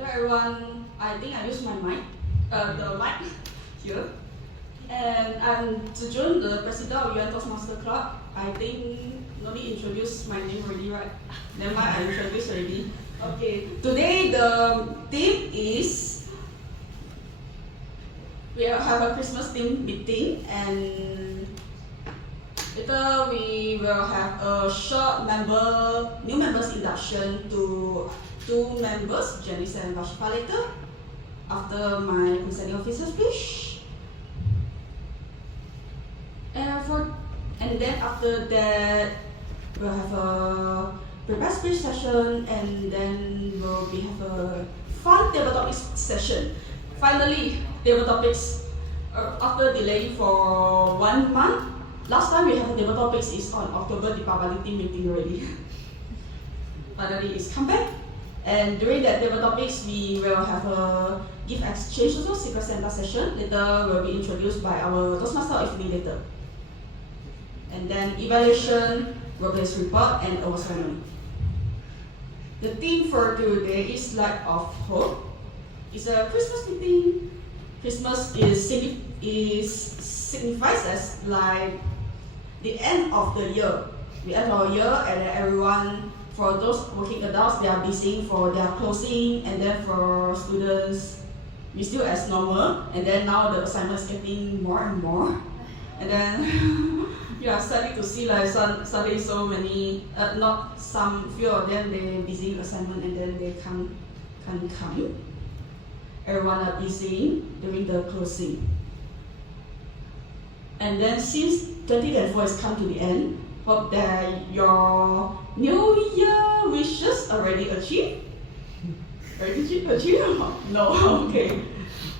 Hello everyone, I think I use my mic, the mic here. And I'm Zhi Jun, the president of UN Toastmaster Club. I think no need introduce my name already, right? Never mind, I introduced already. Okay, today the theme is we have a Christmas theme meeting, and later we will have a short new members induction to two members, Jennice and Vashifah, later after my presiding officer speech. And then after that, we'll have a prepared speech session, and then we'll have a fun table topics session. Finally, table topics after delaying for 1 month. Last time we have a table topics is on October Deepavali team meeting already. Finally, it's come back. And during that table topics, we will have a gift exchange also, Secret Santa session. Later will be introduced by our Toastmaster Evaluator. And then evaluation, workplace report, and award ceremony. The theme for today is Light of Hope. It's a Christmas meeting. Christmas signifies as like the end of the year. We end our year, and then everyone, for those working adults, they are busy for their closing, and then for students, we still as normal, and then now the assignment is getting more and more. And then you are starting to see like suddenly so many, few of them, they busy assignment, and then they can't come. Everyone are busy during the closing. And then since 2024 has come to the end, hope that your New Year wishes already achieved? Already achieved? No, okay.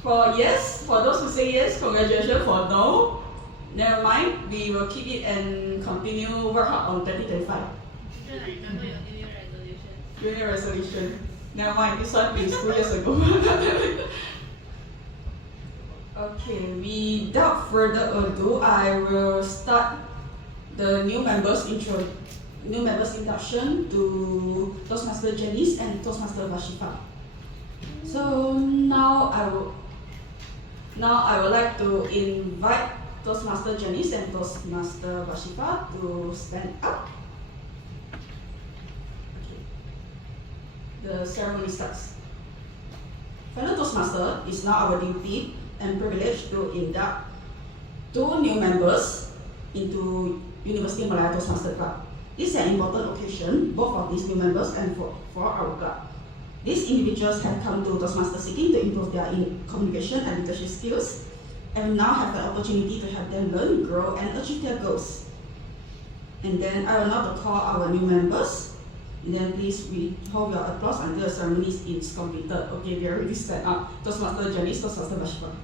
For yes, for those who say yes, congratulations. For no, never mind. We will keep it and continue work hard on 2025. Remember your New Year resolution? New Year resolution. Never mind, this one is 2 years ago. Okay, without further ado, I will start the new members induction to Toastmaster Jennice and Toastmaster Vashifah. So now I would like to invite Toastmaster Jennice and Toastmaster Vashifah to stand up. Okay. The ceremony starts. Fellow Toastmaster, it's now our duty and privilege to induct two new members into University Malaya Toastmaster Club. This is an important occasion, both of these new members and for our club. These individuals have come to Toastmaster seeking to improve their communication and leadership skills, and now have the opportunity to help them learn, grow, and achieve their goals. And then I will now call our new members. And then please we hold your applause until the ceremony is completed. Okay, we already stand up. Toastmaster Jennice, Toastmaster Vashifah.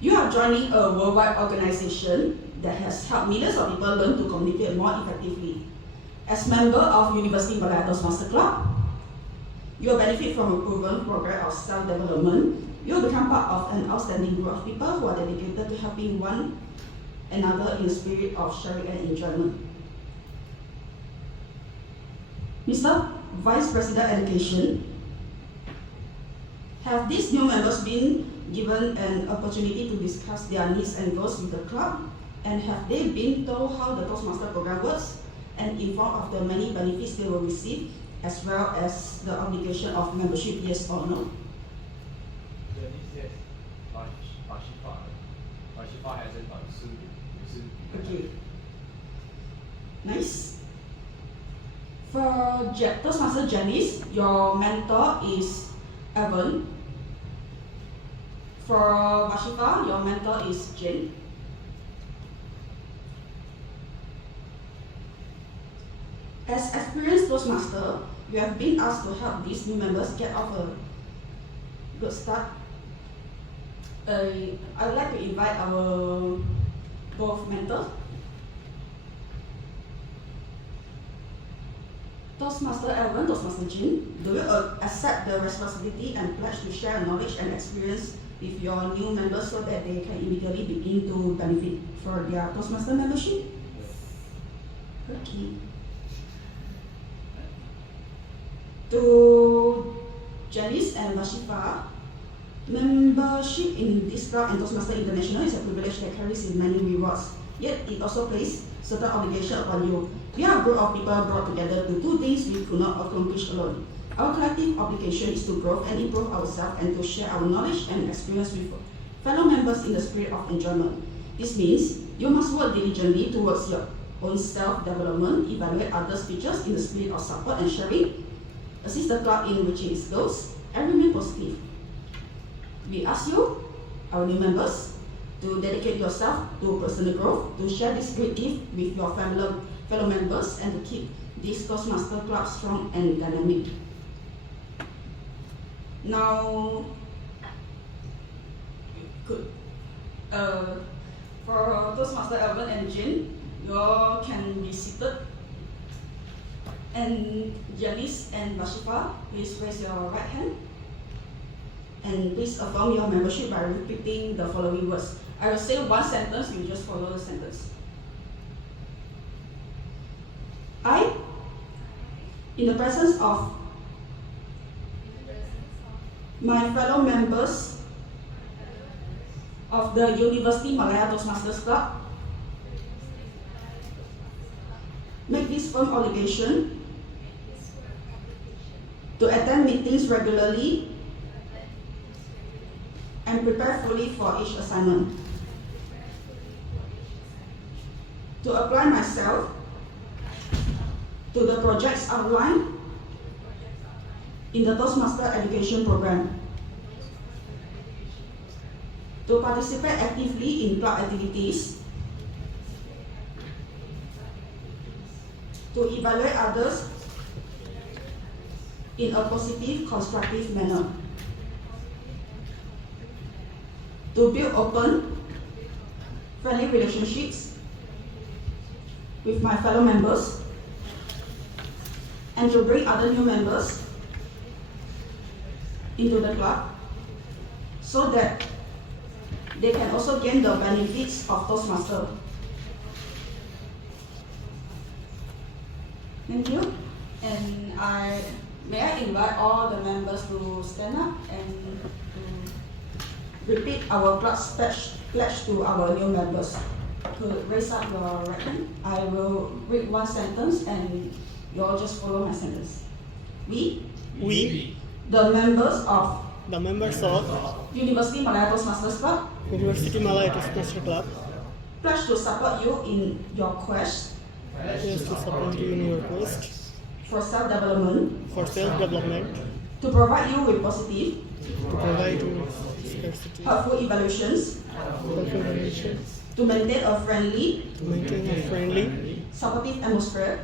You are joining a worldwide organization that has helped millions of people learn to communicate more effectively. As member of University Malaya Toastmaster Club, you will benefit from a proven program of self-development. You will become part of an outstanding group of people who are dedicated to helping one another in the spirit of sharing and enjoyment. Mr. Vice President Education, have these new members been given an opportunity to discuss their needs and goals with the club? And have they been told how the Toastmaster program works and informed of the many benefits they will receive, as well as the obligation of membership, yes or no? Yes. Vashifah hasn't answered. Okay. Nice. For Toastmaster Jennice, your mentor is Elven. For Vashifah, your mentor is Zhen. As experienced Toastmaster, you have been asked to help these new members get off a good start. I would like to invite our both mentors. Toastmaster Elven, Toastmaster Zhen, do you accept the responsibility and pledge to share knowledge and experience with your new members so that they can immediately begin to benefit for their Toastmaster membership? Okay. To Jennice and Vashifah, membership in this club and Toastmaster International is a privilege that carries in many rewards, yet it also places certain obligation upon you. We are a group of people brought together to do things we could not accomplish alone. Our collective obligation is to grow and improve ourselves and to share our knowledge and experience with fellow members in the spirit of enjoyment. This means you must work diligently towards your own self-development, evaluate others' features in the spirit of support and sharing, assist the club in reaching its goals, and remain positive. We ask you, our new members, to dedicate yourself to personal growth, to share this great gift with your fellow members, and to keep this Toastmaster Club strong and dynamic. Now, good. For Toastmaster Elven and Zhen, you all can be seated. And Jennice and Vashifah, please raise your right hand. And please affirm your membership by repeating the following words. I will say one sentence, you just follow the sentence. I, in the presence of my fellow members of the University Malaya Toastmasters Club, make this firm obligation to attend meetings regularly and prepare fully for each assignment, to apply myself to the projects outlined in the Toastmaster Education Program, to participate actively in club activities, to evaluate others in a positive, constructive manner, to build open, friendly relationships with my fellow members, and to bring other new members into the club so that they can also gain the benefits of Toastmaster. Thank you. And may I invite all the members to stand up and to repeat our club's pledge to our new members. To raise up your right hand. I will read one sentence and you all just follow my sentence. We, the members of University Malaya Toastmasters Club, University Malaya Toastmasters Club, pledge to support you in your quest for self-development, to provide you with positive, helpful evaluations, to maintain a friendly, supportive atmosphere,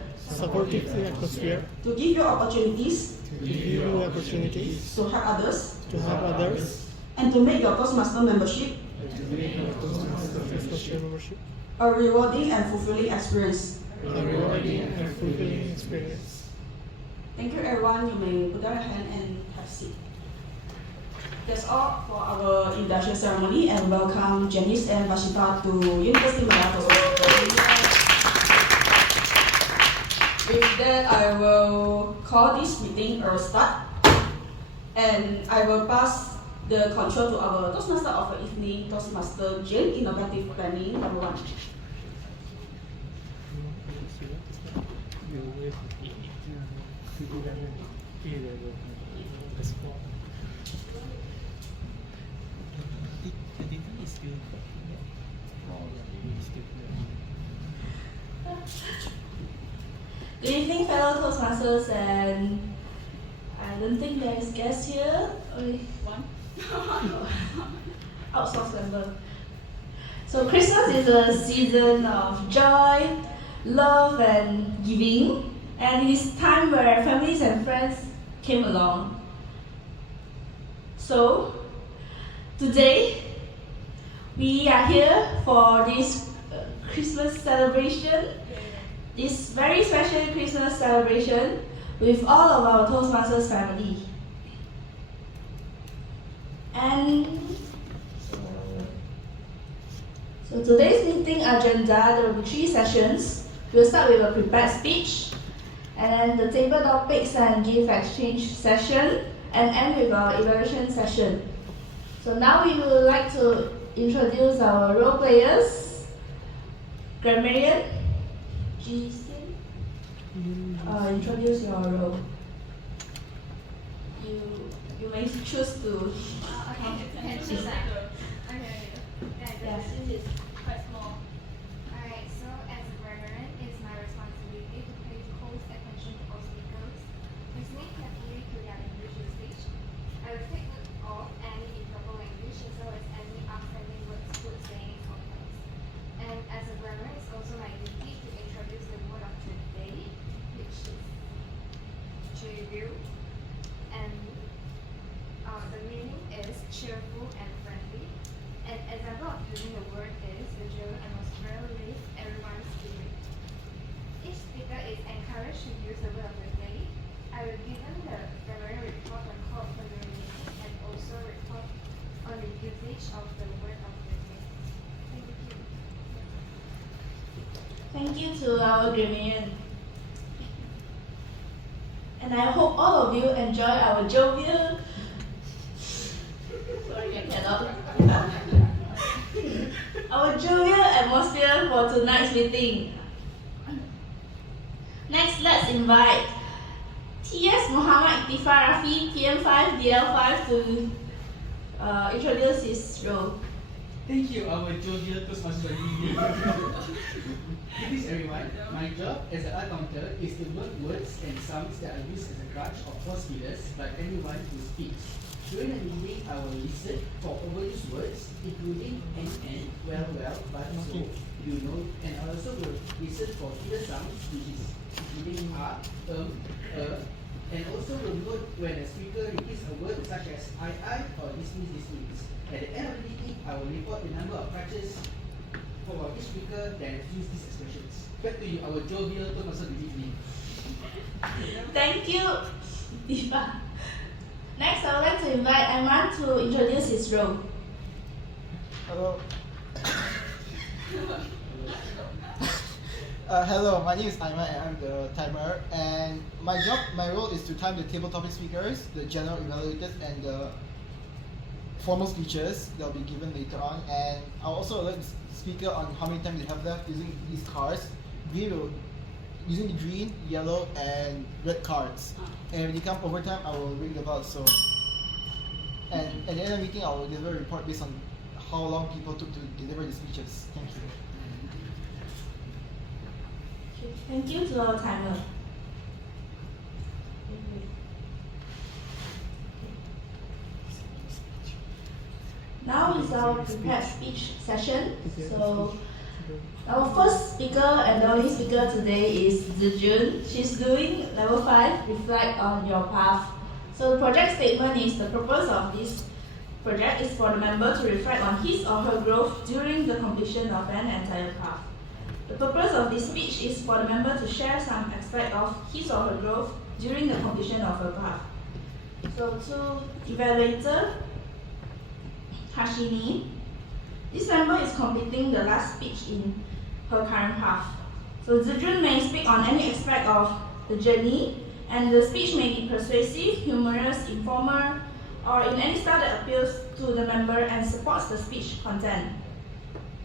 to give you opportunities, to help others, and to make your Toastmaster membership a rewarding and fulfilling experience. Thank you, everyone. You may put down your hand and have a seat. That's all for our induction ceremony, and welcome Jennice and Vashifah to University Malaya Toastmasters. With that, I will call this meeting a start, and I will pass the control to our Toastmaster of the evening, Toastmaster Zhen, Innovative Planning number 1. Good evening, fellow Toastmasters, and I don't think there is guests here. Only one. Outsourced member. So Christmas is a season of joy, love, and giving, and it is time where families and friends came along. So today we are here for this Christmas celebration. This very special Christmas celebration with all of our Toastmasters family. And so today's meeting agenda, there will be 3 sessions. We'll start with a prepared speech, and then the table topics and gift exchange session, and end with our evaluation session. So now we would like to introduce our role players. Grammarian, Jia Xuan, introduce your role. You may choose to. Can choose that. Okay. Yeah, since it's quite small. Alright, so as a grammarian, it's my responsibility to pay close attention to all speakers, listening carefully to their English usage. I will take note of any improper language as well as any outstanding words, good sayings, or terms. And as a grammarian, it's also my duty to introduce the word of today, which is cheerful, and the meaning is cheerful and friendly. An example of using the word is the joy and atmosphere lift everyone's spirit. Each speaker is encouraged to use the word of the day. I will give them the grammar report on code for the meaning and also report on the usage of the word of the day. Thank you. Thank you to our grammarian. And I hope all of you enjoy our jovial. Sorry, I cannot. Our jovial atmosphere for tonight's meeting. Next, let's invite TS Muhammad Ikhtifar Rafi, TM5, DL5 to introduce his role. Thank you, our jovial toastmaster. Greetings everyone. My job as an accountant is to note words and sounds that are used as a crutch or force feeders by anyone who speaks. During the meeting, I will listen for overused words, including and, well, but, so, you know, and I also will listen for feeder sounds, which is including and also will note when a speaker repeats a word such as I, or this means. At the end of the meeting, I will report the number of crutches for each speaker that has used these expressions. Back to you, our jovial toastmaster of the evening. Thank you, Diva. Next, I would like to invite Aimaan to introduce his role. Hello. Hello, my name is Aimaan and I'm the timer. And my role is to time the table topic speakers, the general evaluators, and the formal speeches that will be given later on. And I'll also alert the speaker on how many times they have left using these cards. Using the green, yellow, and red cards. And when you come overtime, I will ring the bell. So, and at the end of the meeting, I will deliver a report based on how long people took to deliver the speeches. Thank you. Thank you to our timer. Now is our prepared speech session. So our first speaker and the only speaker today is Zhi Jun. She's doing level 5, reflect on your path. So the project statement is the purpose of this project is for the member to reflect on his or her growth during the completion of an entire path. The purpose of this speech is for the member to share some aspect of his or her growth during the completion of a path. So to Evaluator Harshini, this member is completing the last speech in her current path. So Zhi Jun may speak on any aspect of the journey, and the speech may be persuasive, humorous, informal, or in any style that appeals to the member and supports the speech content.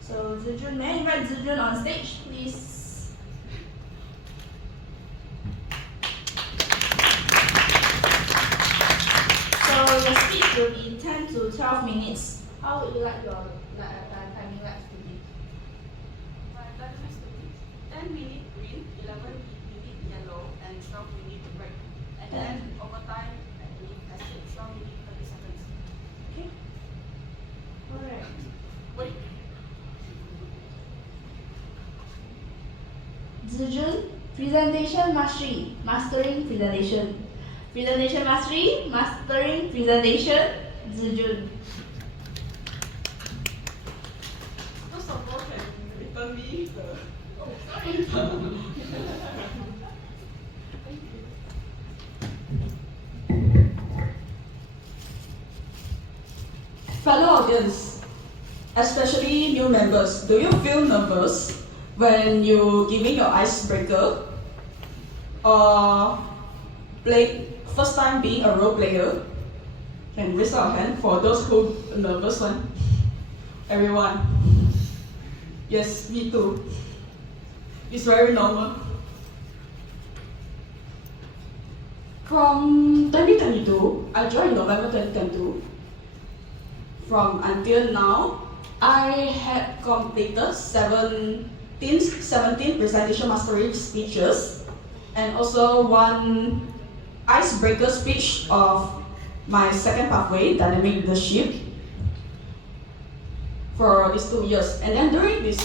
So Zhi Jun, may I invite Zhi Jun on stage, please? So your speech will be 10 to 12 minutes. How would you like your timing lapse to be? My timing lapse to be 10 minutes green, 11 minutes yellow, and 12 minutes red. And then over time, I believe that's it, 12 minutes 30 seconds. Okay. Alright. Wait. Zhi Jun, presentation mastery, mastering presentation. Presentation mastery, mastering presentation, Zhi Jun. First of all, can return me the... Fellow audience, especially new members, do you feel nervous when you're giving your icebreaker? first time being a role player? Can raise our hand for those who nervous one? Everyone. Yes, me too. It's very normal. From 2022, I joined November 2022. From until now, I had completed 17 presentation mastery speeches and also one icebreaker speech of my second pathway, dynamic leadership, for these 2 years. And then during these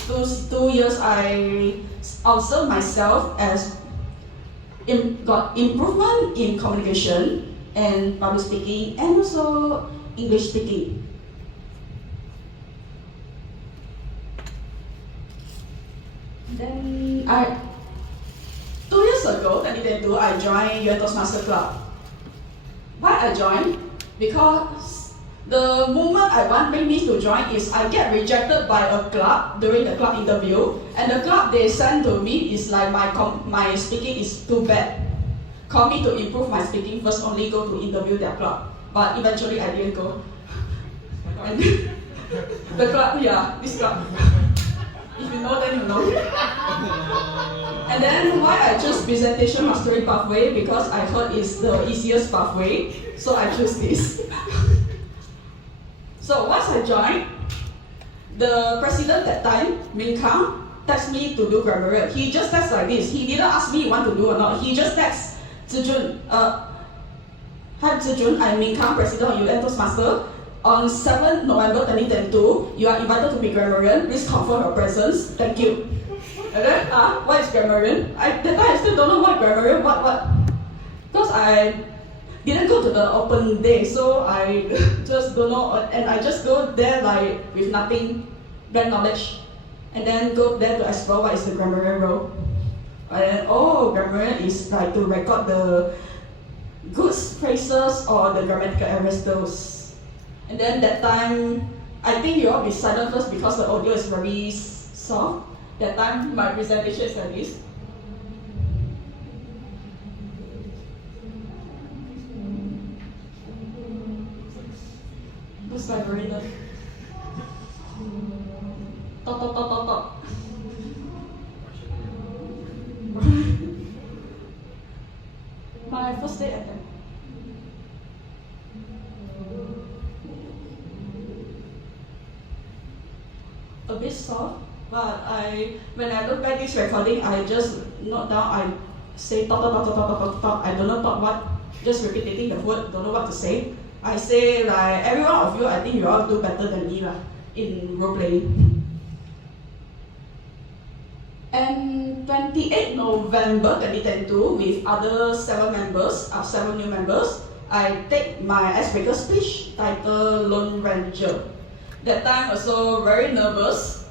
two years, I observed myself as got improvement in communication and public speaking and also English speaking. Then 2 years ago, 2022, I joined UMTMC Master Club. Why I joined? Because the moment I want me to join is I get rejected by a club during the club interview, and the club they send to me is like my speaking is too bad. Call me to improve my speaking first, only go to interview their club. But eventually I didn't go. And the club, yeah, this club. If you know, then you know. And then why I choose presentation mastery pathway? Because I heard it's the easiest pathway, so I choose this. So once I joined, the president that time, Iqram, texted me to do Grammarian. He just texted like this. He didn't ask me want to do or not. He just texted Zhi Jun. Hi Zhi Jun, I'm Iqram, president of UMTMC Master. On 7 November 2022, you are invited to be Grammarian. Please confirm your presence. Thank you. And then, what is Grammarian? That time I still don't know what Grammarian, what. Because I didn't go to the open day, so I just don't know, and I just go there like with nothing, bad knowledge, and then go there to explore what is the Grammarian role. And Grammarian is like to record the good phrases or the grammatical errors those. And then that time, I think you all be silent first because the audio is very soft. That time my presentation is like this. Looks like very nice. Talk. My first day at them. A bit soft, but when I look back this recording, I just note down, I say talk. I don't know talk what, just repeating the word, don't know what to say. I say like, every one of you, I think you all do better than me in role playing. And 28 November 2022, with other 7 new members, I take my icebreaker speech titled Lone Ranger. That time also very nervous.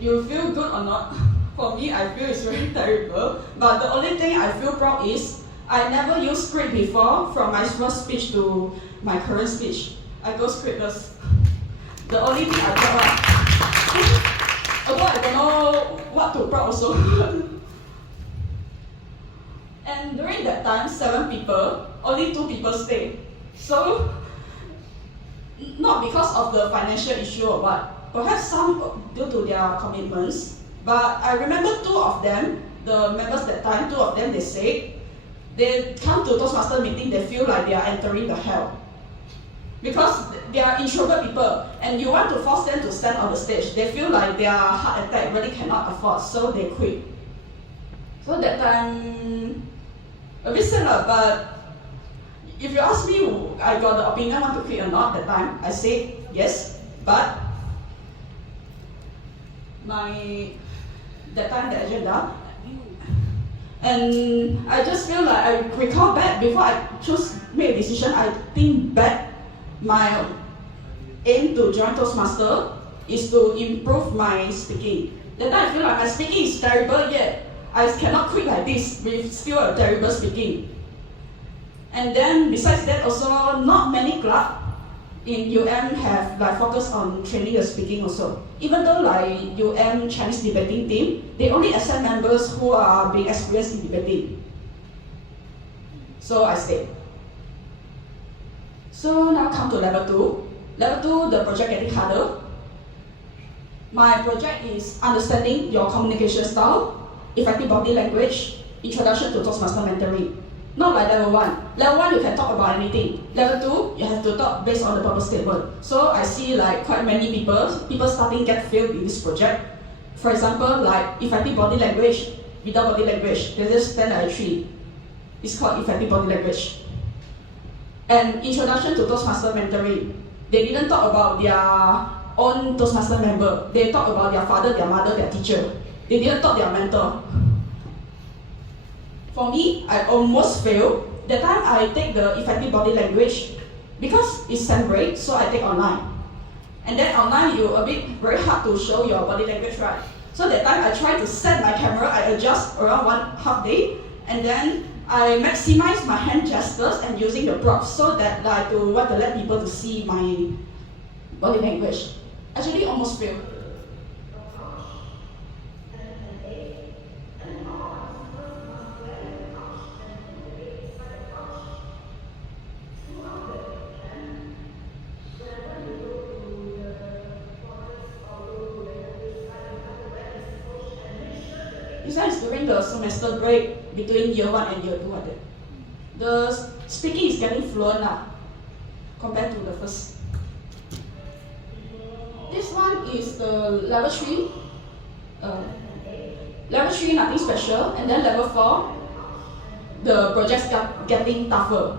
You feel good or not? For me, I feel it's very terrible. But the only thing I feel proud is I never used script before from my first speech to my current speech. I go scriptless. The only thing I proud although I don't know what to proud also. And during that time, 7 people, only 2 people stayed. So, not because of the financial issue or what. Perhaps some due to their commitments, but I remember 2 of them, the members that time, 2 of them, they said, they come to Toastmaster meeting, they feel like they are entering the hell. Because they are introvert people, and you want to force them to stand on the stage, they feel like their heart attack really cannot afford, so they quit. So that time, a bit sad, but if you ask me, I got the opinion want to quit or not that time, I said yes, but that time the agenda. And I just feel like I recall back before I make a decision. I think back my aim to join Toastmaster is to improve my speaking. That time I feel like my speaking is terrible, yet I cannot quit like this with still a terrible speaking. And then besides that, also not many clubs in UM have like focus on training the speaking also. Even though like UM Chinese debating team, they only accept members who are being experienced in debating. So I stayed. So now come to level 2. Level 2, the project getting harder. My project is understanding your communication style, effective body language, introduction to Toastmaster mentoring. Not like level 1. Level 1 you can talk about anything. Level 2 you have to talk based on the purpose statement. So I see like quite many people starting get failed in this project. For example, like effective body language, without body language, they just stand at a tree. It's called effective body language. And introduction to Toastmaster mentoring. They didn't talk about their own Toastmaster member. They talk about their father, their mother, their teacher. They didn't talk their mentor. For me, I almost failed. That time I take the effective body language because it's sem break, so I take online. And then online you a bit very hard to show your body language, right? So that time I try to set my camera, I adjust around 1/2 day, and then I maximize my hand gestures and using the props so that I want to let people to see my body language. Actually almost failed. This one is during the semester break between year 1 and year 2. Like that. The speaking is getting fluent now compared to the first. This one is the level 3. Level 3 nothing special, and then level 4 the projects getting tougher.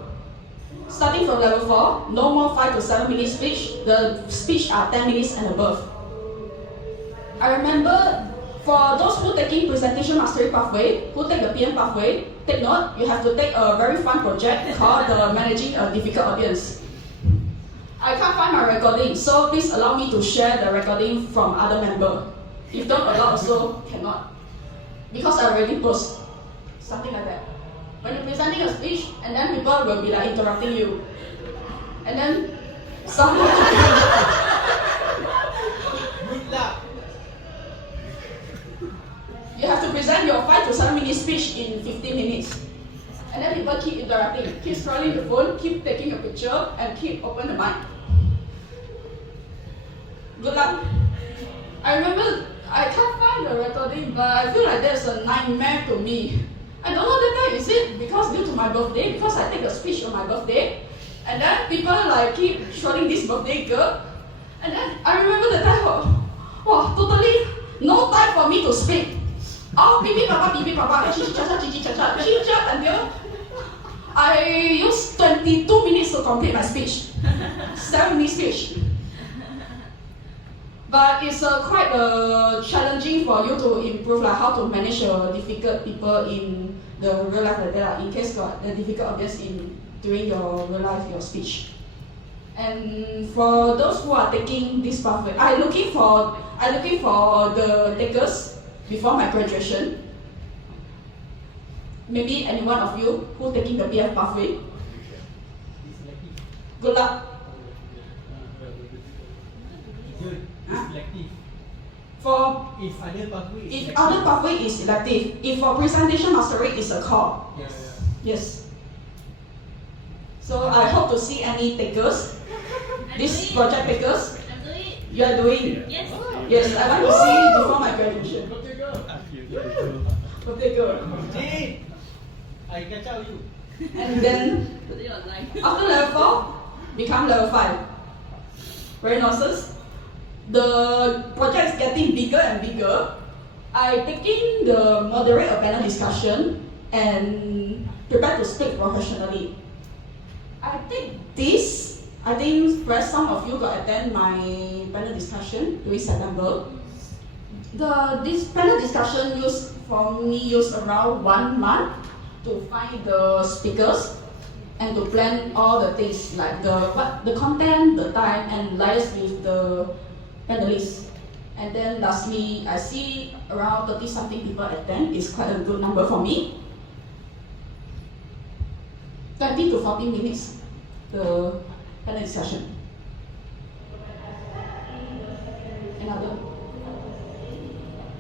Starting from level 4, no more 5 to 7 minute speech. The speech are 10 minutes and above. I remember for those who taking presentation mastery pathway, who take the PM pathway, take note, you have to take a very fun project called the managing a difficult audience. I can't find my recording, so please allow me to share the recording from other member. If don't allow, also cannot. Because I already post something like that. When you're presenting a speech, and then people will be like interrupting you. And then someone Good luck. you have to present your 5 to 7 minute speech in 15 minutes. And then people keep interrupting, keep scrolling the phone, keep taking a picture, and keep open the mic. Good luck. I remember, I can't find the recording, but I feel like that's a nightmare to me. I don't know that time, is it because due to my birthday, because I take a speech on my birthday, and then people like keep showing this birthday girl, and then I remember the time, wow, totally no time for me to speak. Oh, pipi papa, chichi-cha-cha, until I used 22 minutes to complete my speech. 7 minute speech. But it's quite challenging for you to improve like how to manage difficult people in the real life like that, in case got a difficult audience during your real life, your speech. And for those who are taking this pathway, I'm looking for the takers before my graduation. Maybe any one of you who taking the PF pathway. Good luck. Selective. For If other pathway is elective, if for presentation mastery is a core. Yes. Yes. So I hope to see any takers. This project takers. You are doing. Yes. Yes, I want to see before my graduation. Birthday girl. Jane, I catch up you. And then after level 4, become level 5. Very nonsense. The project is getting bigger and bigger. I taking the moderate a panel discussion and prepare to speak professionally. I think perhaps some of you got attend my panel discussion during September. This panel discussion used around 1 month to find the speakers and to plan all the things like the content, the time, and liaise with the panelists. And then lastly, I see around 30 something people attend. It's quite a good number for me. 20 to 40 minutes, the panel discussion. Another.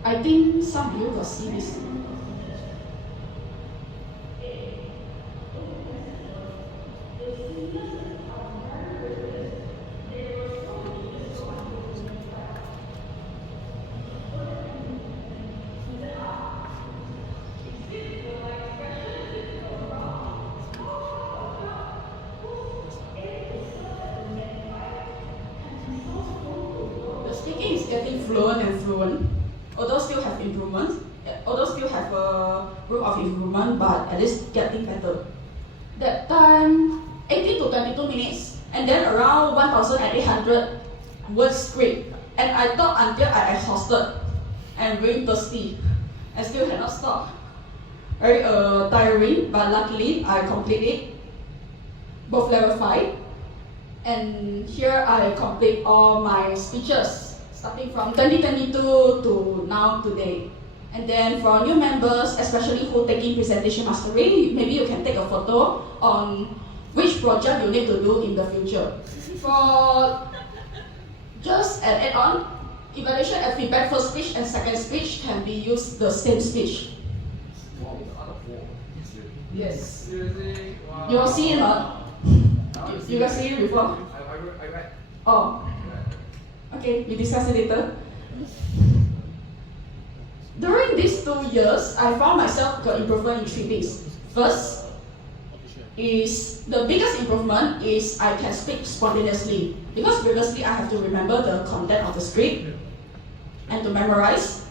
I think some of you will see this. Fluent, although still have improvement, although still have a room of improvement, but at least getting better. That time, 18 to 22 minutes, and then around 1,800 words script. And I thought until I exhausted and very thirsty, I still had not stopped. Very tiring, but luckily I completed both level 5. And here I complete all my speeches, starting from 2022 to now today. And then for new members, especially who taking presentation mastery, maybe you can take a photo on which project you need to do in the future. For just an add-on, evaluation and feedback for speech and second speech can be used the same speech. Yes. Seriously? Wow. You see it or You guys see it before? I read. Oh. Okay, we discuss it later. During these 2 years, I found myself got improvement in 3 things. First, is the biggest improvement is I can speak spontaneously. Because previously I have to remember the content of the script and to memorize.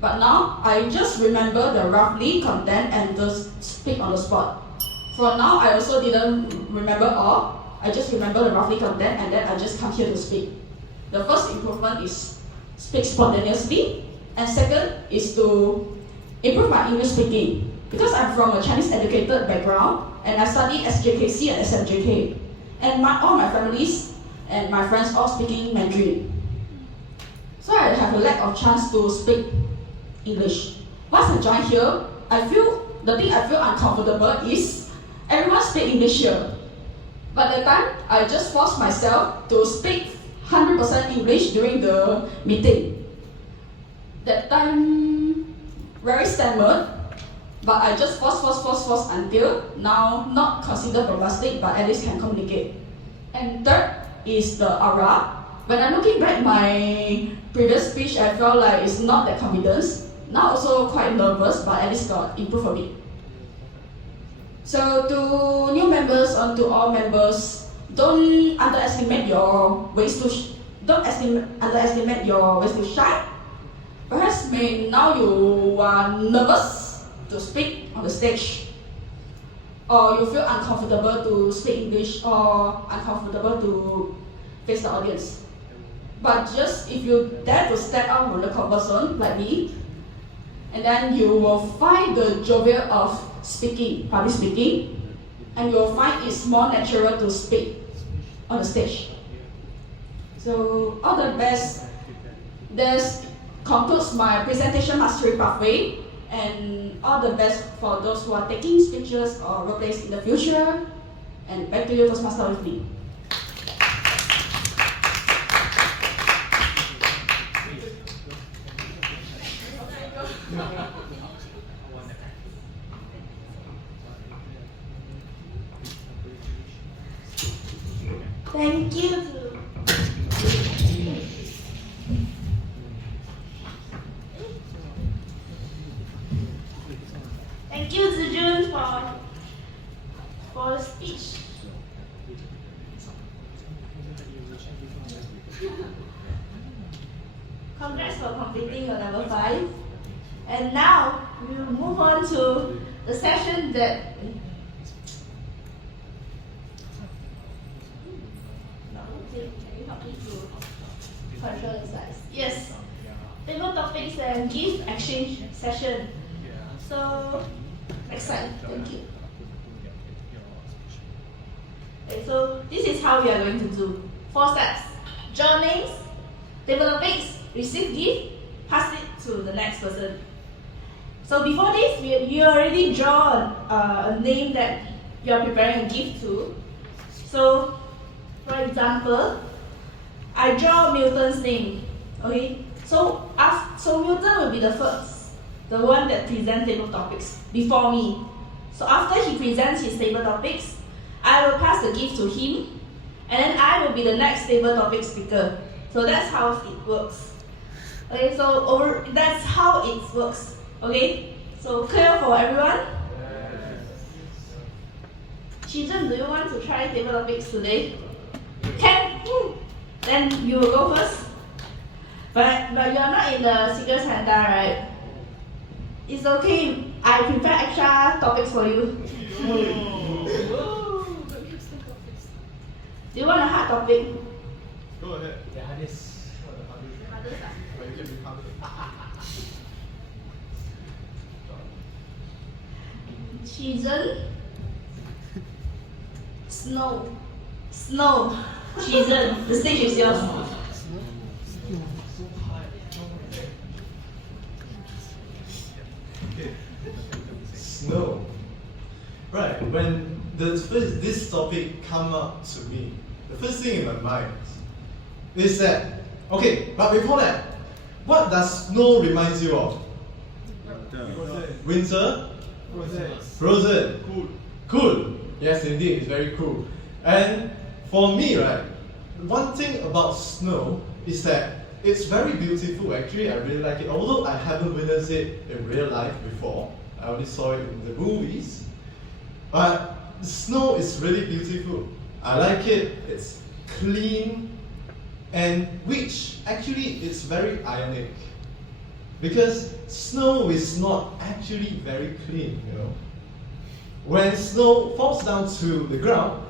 But now I just remember the roughly content and just speak on the spot. For now, I also didn't remember all. I just remember the roughly content and then I just come here to speak. The first improvement is speak spontaneously, and second is to improve my English speaking. Because I'm from a Chinese educated background and I study SJKC and SMJK, and all my families and my friends all speaking Mandarin. So I have a lack of chance to speak English. Once I join here, the thing I feel uncomfortable is everyone speak English here. But that time, I just forced myself to speak 100% English during the meeting. That time, very stammered, but I just force until now not considered bombastic, but at least can communicate. And third is the aura. When I'm looking back my previous speech, I felt like it's not that confidence. Now also quite nervous, but at least got improved a bit. So to new members and to all members, don't underestimate your ways to shine. Perhaps now you are nervous to speak on the stage, or you feel uncomfortable to speak English, or uncomfortable to face the audience. But just if you dare to step out from the comfort zone like me, and then you will find the jovial of speaking, public speaking, and you will find it's more natural to speak on the stage. So all the best. This concludes my presentation mastery pathway, and all the best for those who are taking speeches or role plays in the future. And back to you, Toastmaster with me. Thank you. Thank you, Zhi Jun, for the speech. Congrats for completing your level 5. And now we will move on to the session that control the size. Yes. Table topic topics and gift exchange session. So, next slide. Thank you. Okay, so this is how we are going to do. 4 steps. Draw names, table topics, receive gift, pass it to the next person. So before this, you already draw a name that you are preparing a gift to. So, for example, I draw Milton's name. Okay, so Milton will be the first, the one that presents table topics before me. So after he presents his table topics, I will pass the gift to him, and then I will be the next table topic speaker. So that's how it works. Okay, so that's how it works. Okay, so clear for everyone? Zhi Jun, do you want to try table topics today? Can? Then you will go first. But you are not in the Secret Santa, right? It's okay. I prepare extra topics for you. Do you want a hard topic? Go ahead. The hardest. But you can be harder. Zhi Jun. Snow. Snow. Zhi Jun, the stage is yours. Snow. Right, when this topic come up to me, the first thing in my mind is that, okay, but before that, what does snow remind you of? Winter? Frozen. Cool. Cool. Yes, indeed, it's very cool. And for me, right, one thing about snow is that it's very beautiful. Actually, I really like it. Although I haven't witnessed it in real life before, I only saw it in the movies. But the snow is really beautiful. I like it. It's clean, and which actually is very ironic, because snow is not actually very clean. You know, when snow falls down to the ground,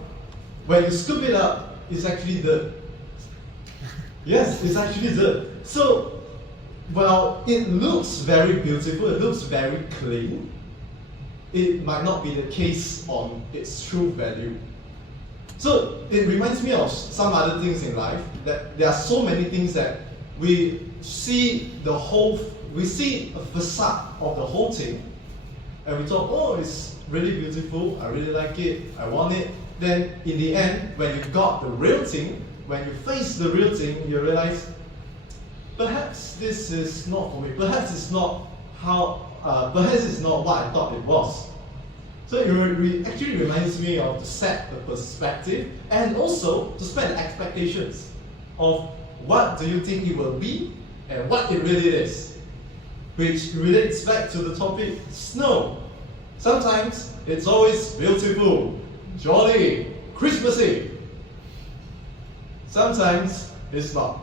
when you scoop it up, it's actually dirt. Yes, it's actually dirt. So, well, it looks very beautiful, it looks very clean. It might not be the case on its true value. So, it reminds me of some other things in life, that there are so many things that we see a facade of the whole thing, and we thought, oh, it's really beautiful, I really like it, I want it. Then, in the end, when you got the real thing, when you face the real thing, you realize, perhaps this is not for me. Perhaps it's not perhaps it's not what I thought it was. So it actually reminds me of to set the perspective and also to set expectations of what do you think it will be and what it really is, which relates back to the topic snow. Sometimes it's always beautiful, jolly, Christmassy. Sometimes it's not.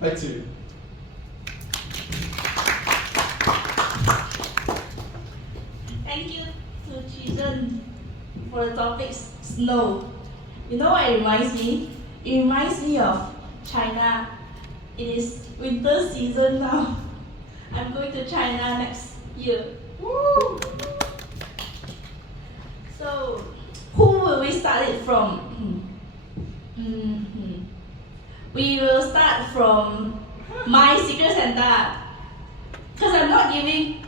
Back to you. Thank you to Zhi Jun for the topic snow. You know what it reminds me? It reminds me of China. It is winter season now. I'm going to China next year. Woo! So, who will we start it from? We will start from my Secret Santa, because I'm not giving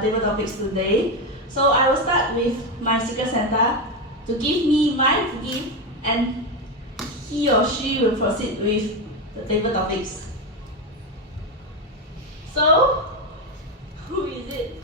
table topics today. So I will start with my Secret Santa to give me my gift, and he or she will proceed with the table topics. So, who is it?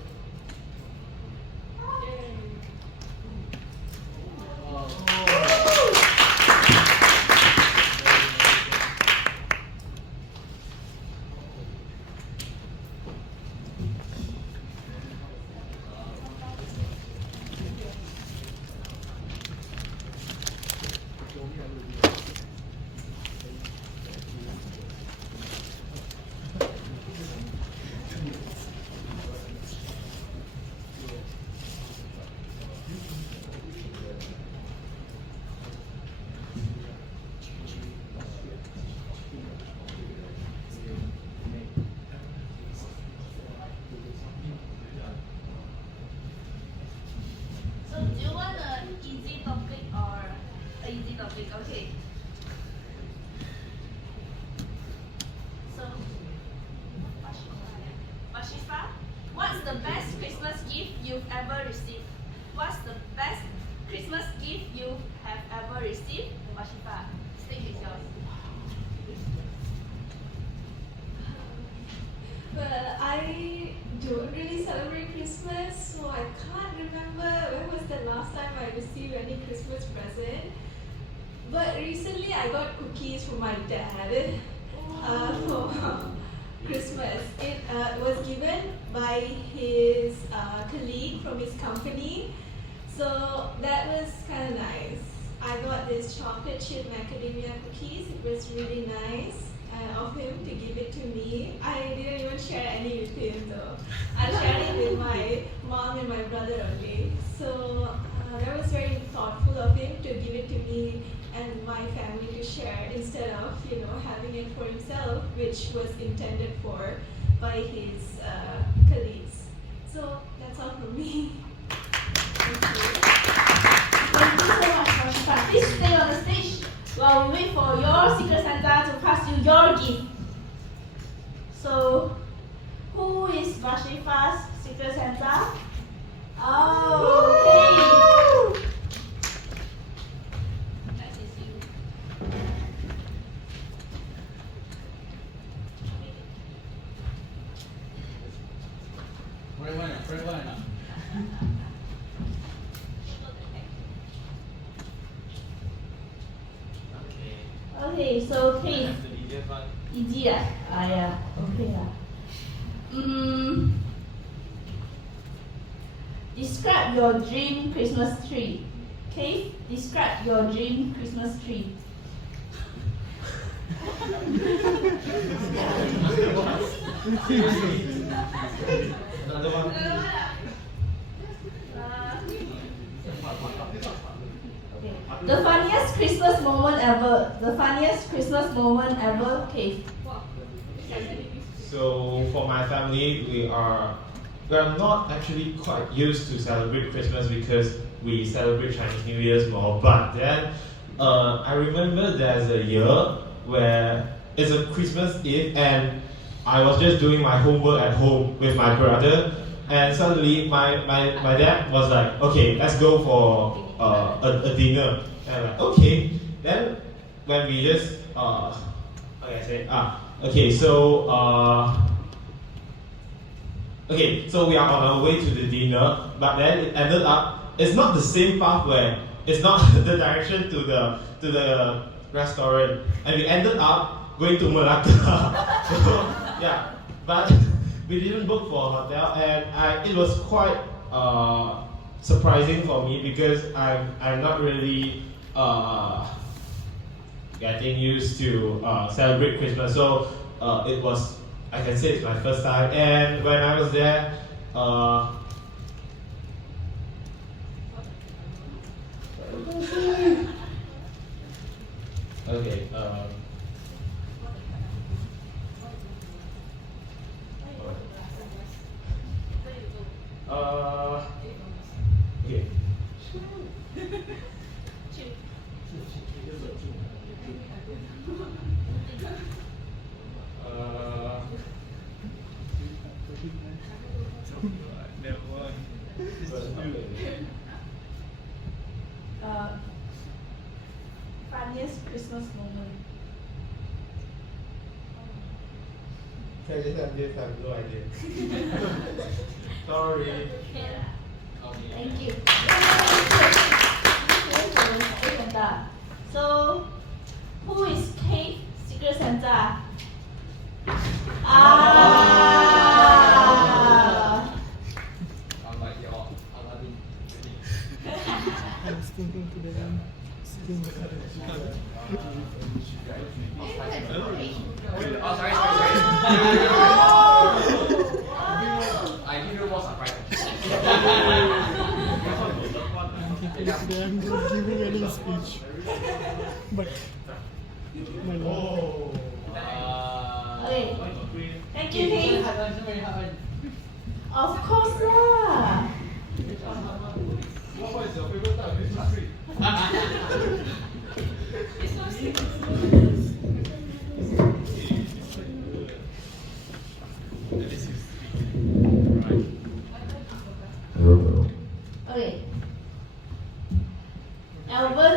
topic. Okay. So, Vashifah, what's the best Christmas gift you've ever received? What's the best Christmas gift you have ever received? Vashifah, stage is yours. Well, I don't really celebrate Christmas, so I can't remember when was the last time I received any Christmas present. But recently I got cookies from my dad for Christmas. It was given by his colleague from his company, so that was kind of nice. I got this chocolate chip macadamia cookies. It was really nice of him to give it to me. I didn't even share any with him though. I shared it with my mom and my brother only. So that was very thoughtful of him to give it to me and my family to share instead of having it for himself, which was intended for by his colleagues. So that's all from me. Thank you. Thank you so much, Vashifah. Please stay on the stage while we wait for your Secret Santa to pass you your gift. So, who is Vashifah's Secret Santa? Oh, okay. That is you. Front one. Okay, so Keith. Easy yeah. Okay describe your dream Christmas tree. Keith, describe your dream Christmas tree. Another one. The funniest Christmas moment ever. The funniest Christmas moment ever. Okay. So for my family, we are not actually quite used to celebrate Christmas because we celebrate Chinese New Year's more. But then I remember there's a year where it's a Christmas Eve and I was just doing my homework at home with my brother, and suddenly my dad was like, okay, let's go for a dinner. And I'm like, okay. Then when we just so we are on our way to the dinner, but then it ended up, it's not the same path where it's not the direction to the restaurant, and we ended up going to Malacca. So yeah, but we didn't book for a hotel, and it was quite surprising for me because I'm not really getting used to celebrate Christmas. So it was, I can say it's my first time, and when I was there, okay. Okay. Funniest Christmas moment. I just have no idea. Sorry. Thank you. Secret Santa. So, who is Kate Secret Santa? Unlike your Aladdin. I was thinking to them. Oh, sorry. I give you more surprise. I'm not giving any speech. But my lord. Okay. Thank you, Kate. Of course lah. What is your favorite type of Christmas tree? Okay. Elven,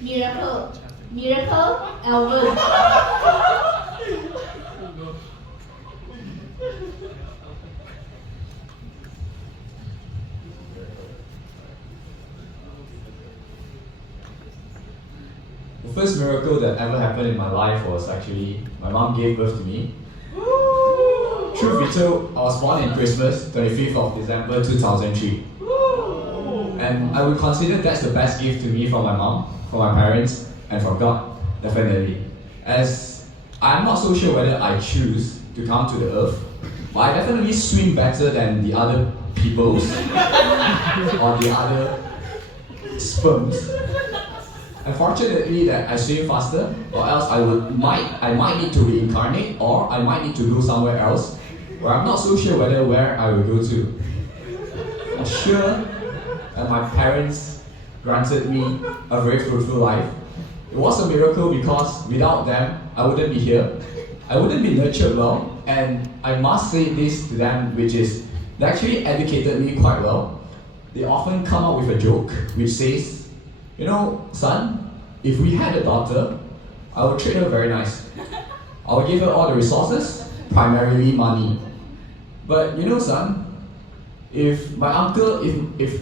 miracle, miracle, Elven. The first miracle that ever happened in my life was actually my mom gave birth to me. Truth be told, I was born in Christmas, 25th of December 2003. And I would consider that's the best gift to me from my mom, from my parents, and from God, definitely. As I'm not so sure whether I choose to come to the earth, but I definitely swim better than the other peoples or the other sperms. Unfortunately, that I swim faster, or else I might need to reincarnate, or I might need to go somewhere else, where I'm not so sure where I will go to. For sure, that my parents granted me a very fruitful life. It was a miracle because without them, I wouldn't be here. I wouldn't be nurtured well, and I must say this to them, which is they actually educated me quite well. They often come up with a joke which says, you know, son, if we had a daughter, I would treat her very nice. I would give her all the resources, primarily money. But you know, son, if my uncle, if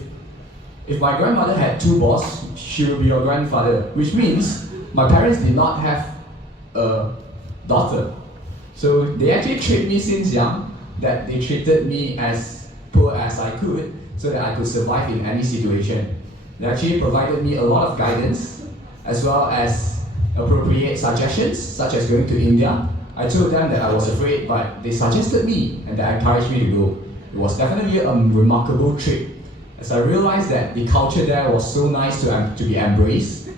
my grandmother had two boys, she would be your grandfather, which means my parents did not have a daughter. So they actually treated me since young, that they treated me as poor as I could, so that I could survive in any situation. They actually provided me a lot of guidance, as well as appropriate suggestions, such as going to India. I told them that I was afraid, but they suggested me and they encouraged me to go. It was definitely a remarkable trip, as I realized that the culture there was so nice to be embraced.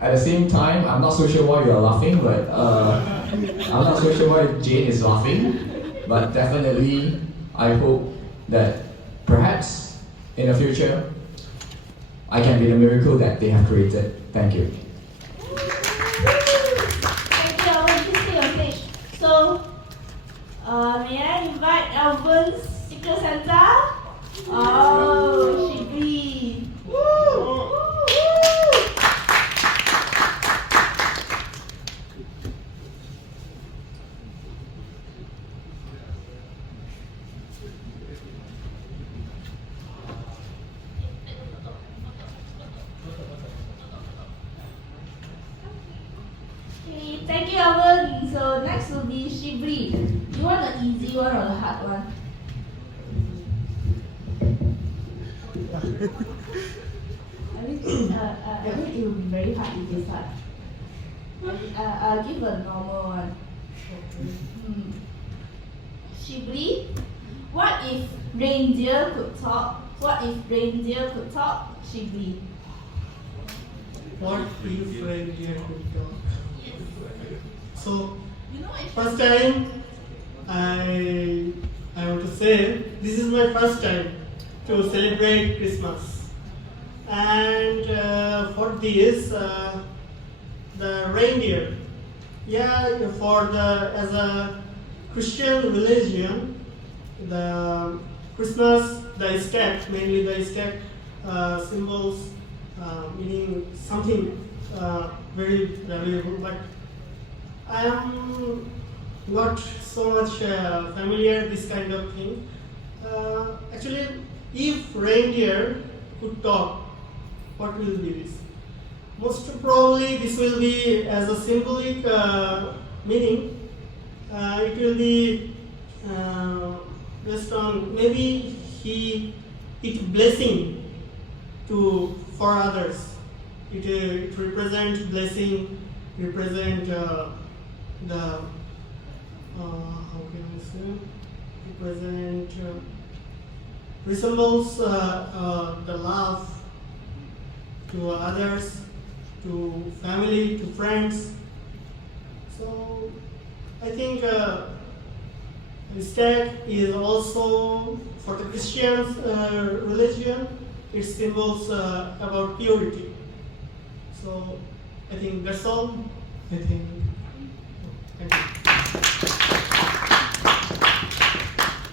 At the same time, I'm not so sure why you are laughing, but I'm not so sure why Jane is laughing, but definitely I hope that perhaps in the future I can be the miracle that they have created. Thank you. Thank you, Elven. Please take your stage. So, may I invite Elven's Secret Santa? Oh, Shibly. Okay, thank you, Elven. So next will be Shibly. Do you want the easy one or the hard one? I think it will be very hard if it's hard. I'll give a normal one. Shibly, what if reindeer could talk? What if reindeer could talk? Shibly. What if reindeer could talk? So, first time I want to say this is my first time to celebrate Christmas, and for this the reindeer, as a Christian religion, the Christmas, the stag, mainly the stag symbols meaning something very valuable, but I am not so much familiar this kind of thing. Actually, if reindeer could talk, what will be this? Most probably this will be as a symbolic meaning. It will be based on maybe it blessing for others. It represents blessing, represent the how can I say? Represent resembles the love to others, to family, to friends. So I think stag is also for the Christian religion. It symbols about purity. So I think that's all. I think. Thank you.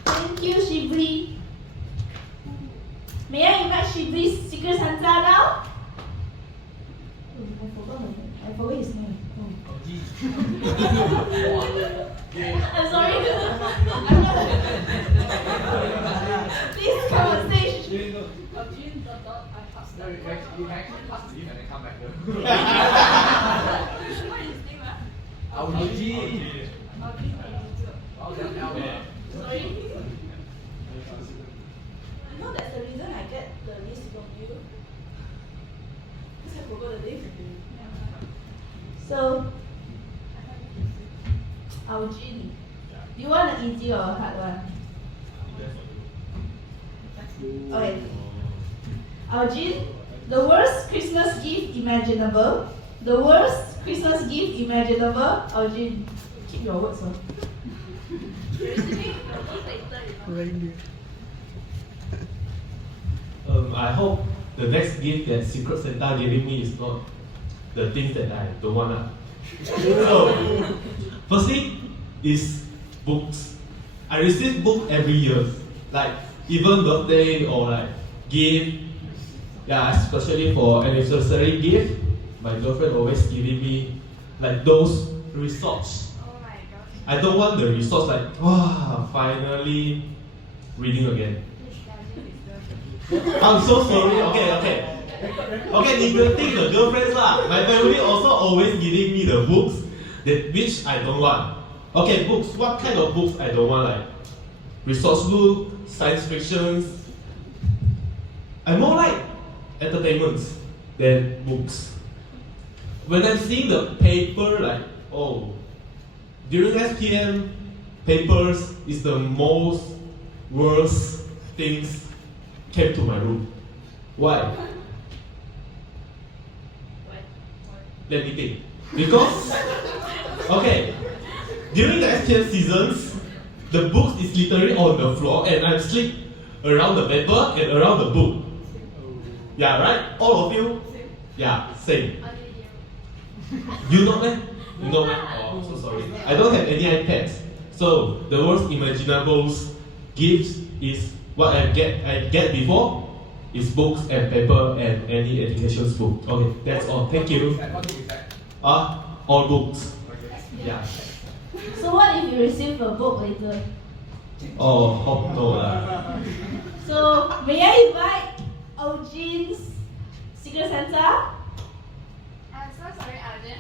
Thank you, Shibly. May I invite Shibly's Secret Santa now? I forgot his name. I'm sorry. Please come on stage. Augene, I passed No, you can actually pass the leave and then come back though. What is his name? Augene. Augene. Sorry. You know that's the reason I get the list from you. Because I forgot the name. So, Augene. Do you want an easy or a hard one? Okay. Augene, the worst Christmas gift imaginable. The worst Christmas gift imaginable. Augene, keep your words on. Reindeer. I hope the next gift that Secret Santa giving me is not the things that I don't want. So, firstly, is books. I receive book every year, like even birthday or like gift. Yeah, especially for anniversary gift, my girlfriend always giving me like those resources. Oh my gosh. I don't want the resource like, wow, finally reading again. I'm so sorry. Okay. Neglecting the girlfriends lah. My family also always giving me the books that which I don't want. Okay, books. What kind of books I don't want? Like resource book, science fictions. I'm more like entertainments than books. When I'm seeing the paper, like during SPM, papers is the most worst things came to my room. Why? Let me think. Because, okay, during the SPM seasons, the book is literally on the floor and I sleep around the paper and around the book. Yeah, right? All of you? Yeah, same. You know that? You know that? Oh, I'm so sorry. I don't have any iPads. So, the worst imaginables gifts is what I get before is books and paper and any education book. Okay, that's all. Thank you. What book is that? All books. Yeah. So what if you receive a book later? Oh, hope no lah. So may I invite Augene's Secret Santa? I'm so sorry, Augene.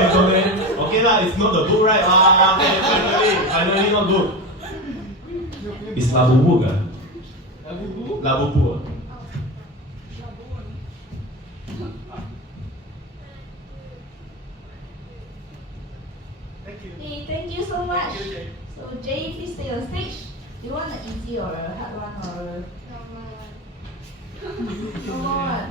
It's okay. Okay lah, it's not the book right? Okay, finally not good. It's Labubu ah? Labubu ah? Hey, thank you so much. So Jay, please stay on stage. Do you want an easy or a hard one or no more?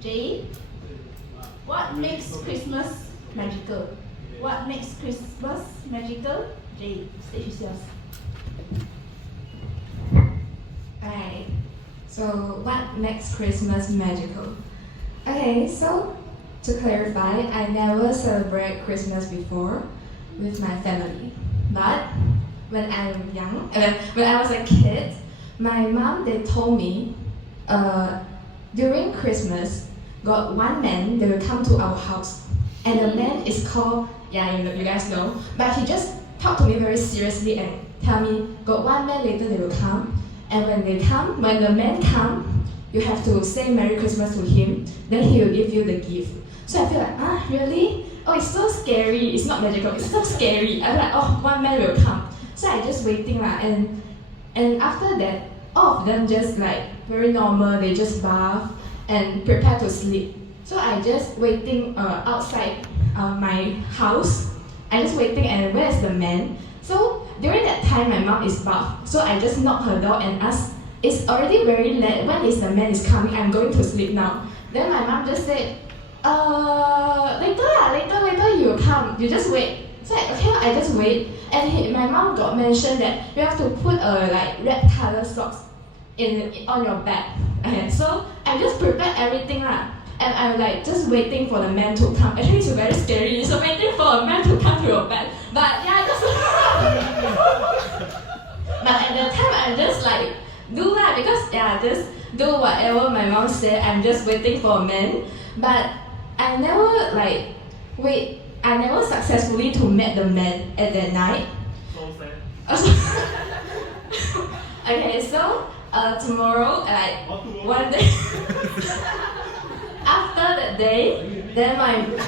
Jay, what makes Christmas magical? What makes Christmas magical? Jay, stage is yours. Alright, so what makes Christmas magical? Okay, so to clarify, I never celebrate Christmas before with my family. But when I was young, when I was a kid, my mom, they told me during Christmas, got one man, they will come to our house. And the man is called, you guys know, but he just talked to me very seriously and tell me, got one man later they will come. And when the man come, you have to say Merry Christmas to him, then he will give you the gift. So I feel like, really? Oh, it's so scary. It's not magical, it's so scary. I'm like, one man will come. So I just waiting lah, and after that, all of them just like very normal, they just bath and prepare to sleep. So I just waiting outside my house. I just waiting and where's the man? So during that time my mom is bath. So I just knock her door and ask, it's already very late, when is the man is coming? I'm going to sleep now. Then my mom just said, later you will come. You just wait. So okay, I just wait. And my mom got mentioned that you have to put a red color socks on your back. Okay, so I just prepared everything lah. And I'm just waiting for the man to come. Actually, it's very scary. So waiting for a man to come to your back. But yeah, just but at the time I just do lah, because just do whatever my mom said. I'm just waiting for a man. But I never I never successfully to met the man at that night. Okay, so tomorrow one day after that day, then when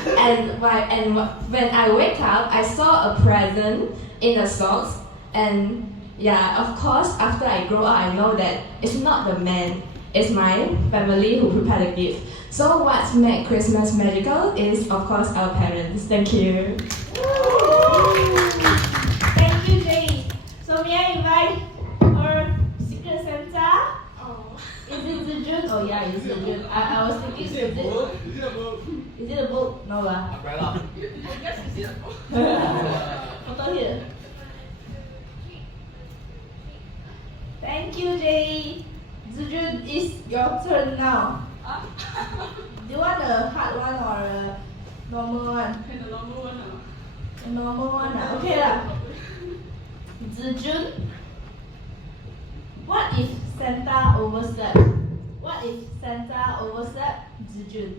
I wake up, I saw a present in the socks, and yeah, of course, after I grow up, I know that it's not the man, it's my family who prepared the gift. So what makes Christmas magical is, of course, our parents. Thank you. Thank you, Jay. So may I invite our Secret Santa? Oh. Is it Zhi Jun? Oh yeah, it's Zhi Jun. I was thinking, Is it a boat? Is it a boat? Is it a boat? No lah. Umbrella. I guess it's a boat. Photo here. Thank you, Jay. Zhi Jun, it's your turn now. Do you want a hard one or a normal one? And the normal one. A normal one. Okay lah. Zhi Jun, what if Santa overslept? What if Santa overslept? Zhi Jun.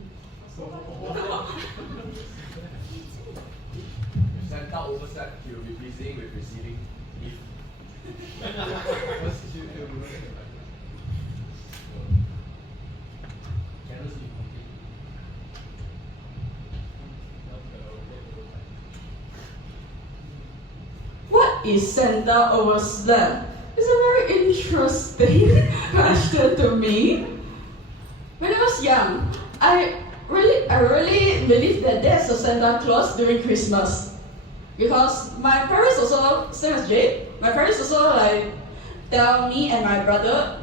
If Santa overslept, he will be busy with receiving gift. What's the shoot? What is Santa overslept? It's a very interesting question to me. When I was young, I really believe that there's a Santa Claus during Christmas. Because my parents also, same as Jay, my parents also tell me and my brother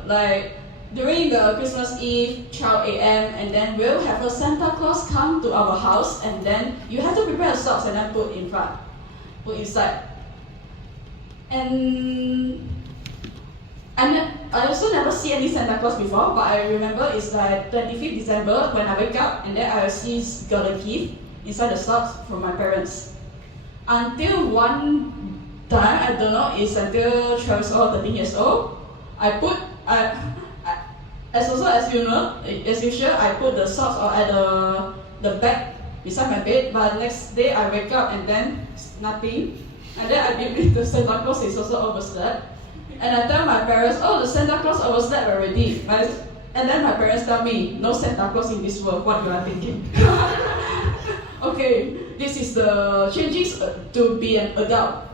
during the Christmas Eve, 12 a.m. and then we'll have a Santa Claus come to our house, and then you have to prepare the socks and then put inside. And I also never see any Santa Claus before, but I remember it's 25th December when I wake up, and then I see got a gift inside the socks from my parents. Until one time, I don't know, it's until 12 years old, 13 years old, as usual, I put the socks at the back beside my bed, but next day I wake up and then nothing. And then I believe the Santa Claus is also overslept. And I tell my parents, oh, the Santa Claus overslept already. And then my parents tell me, no Santa Claus in this world, what you are thinking? Okay, this is the changes to be an adult.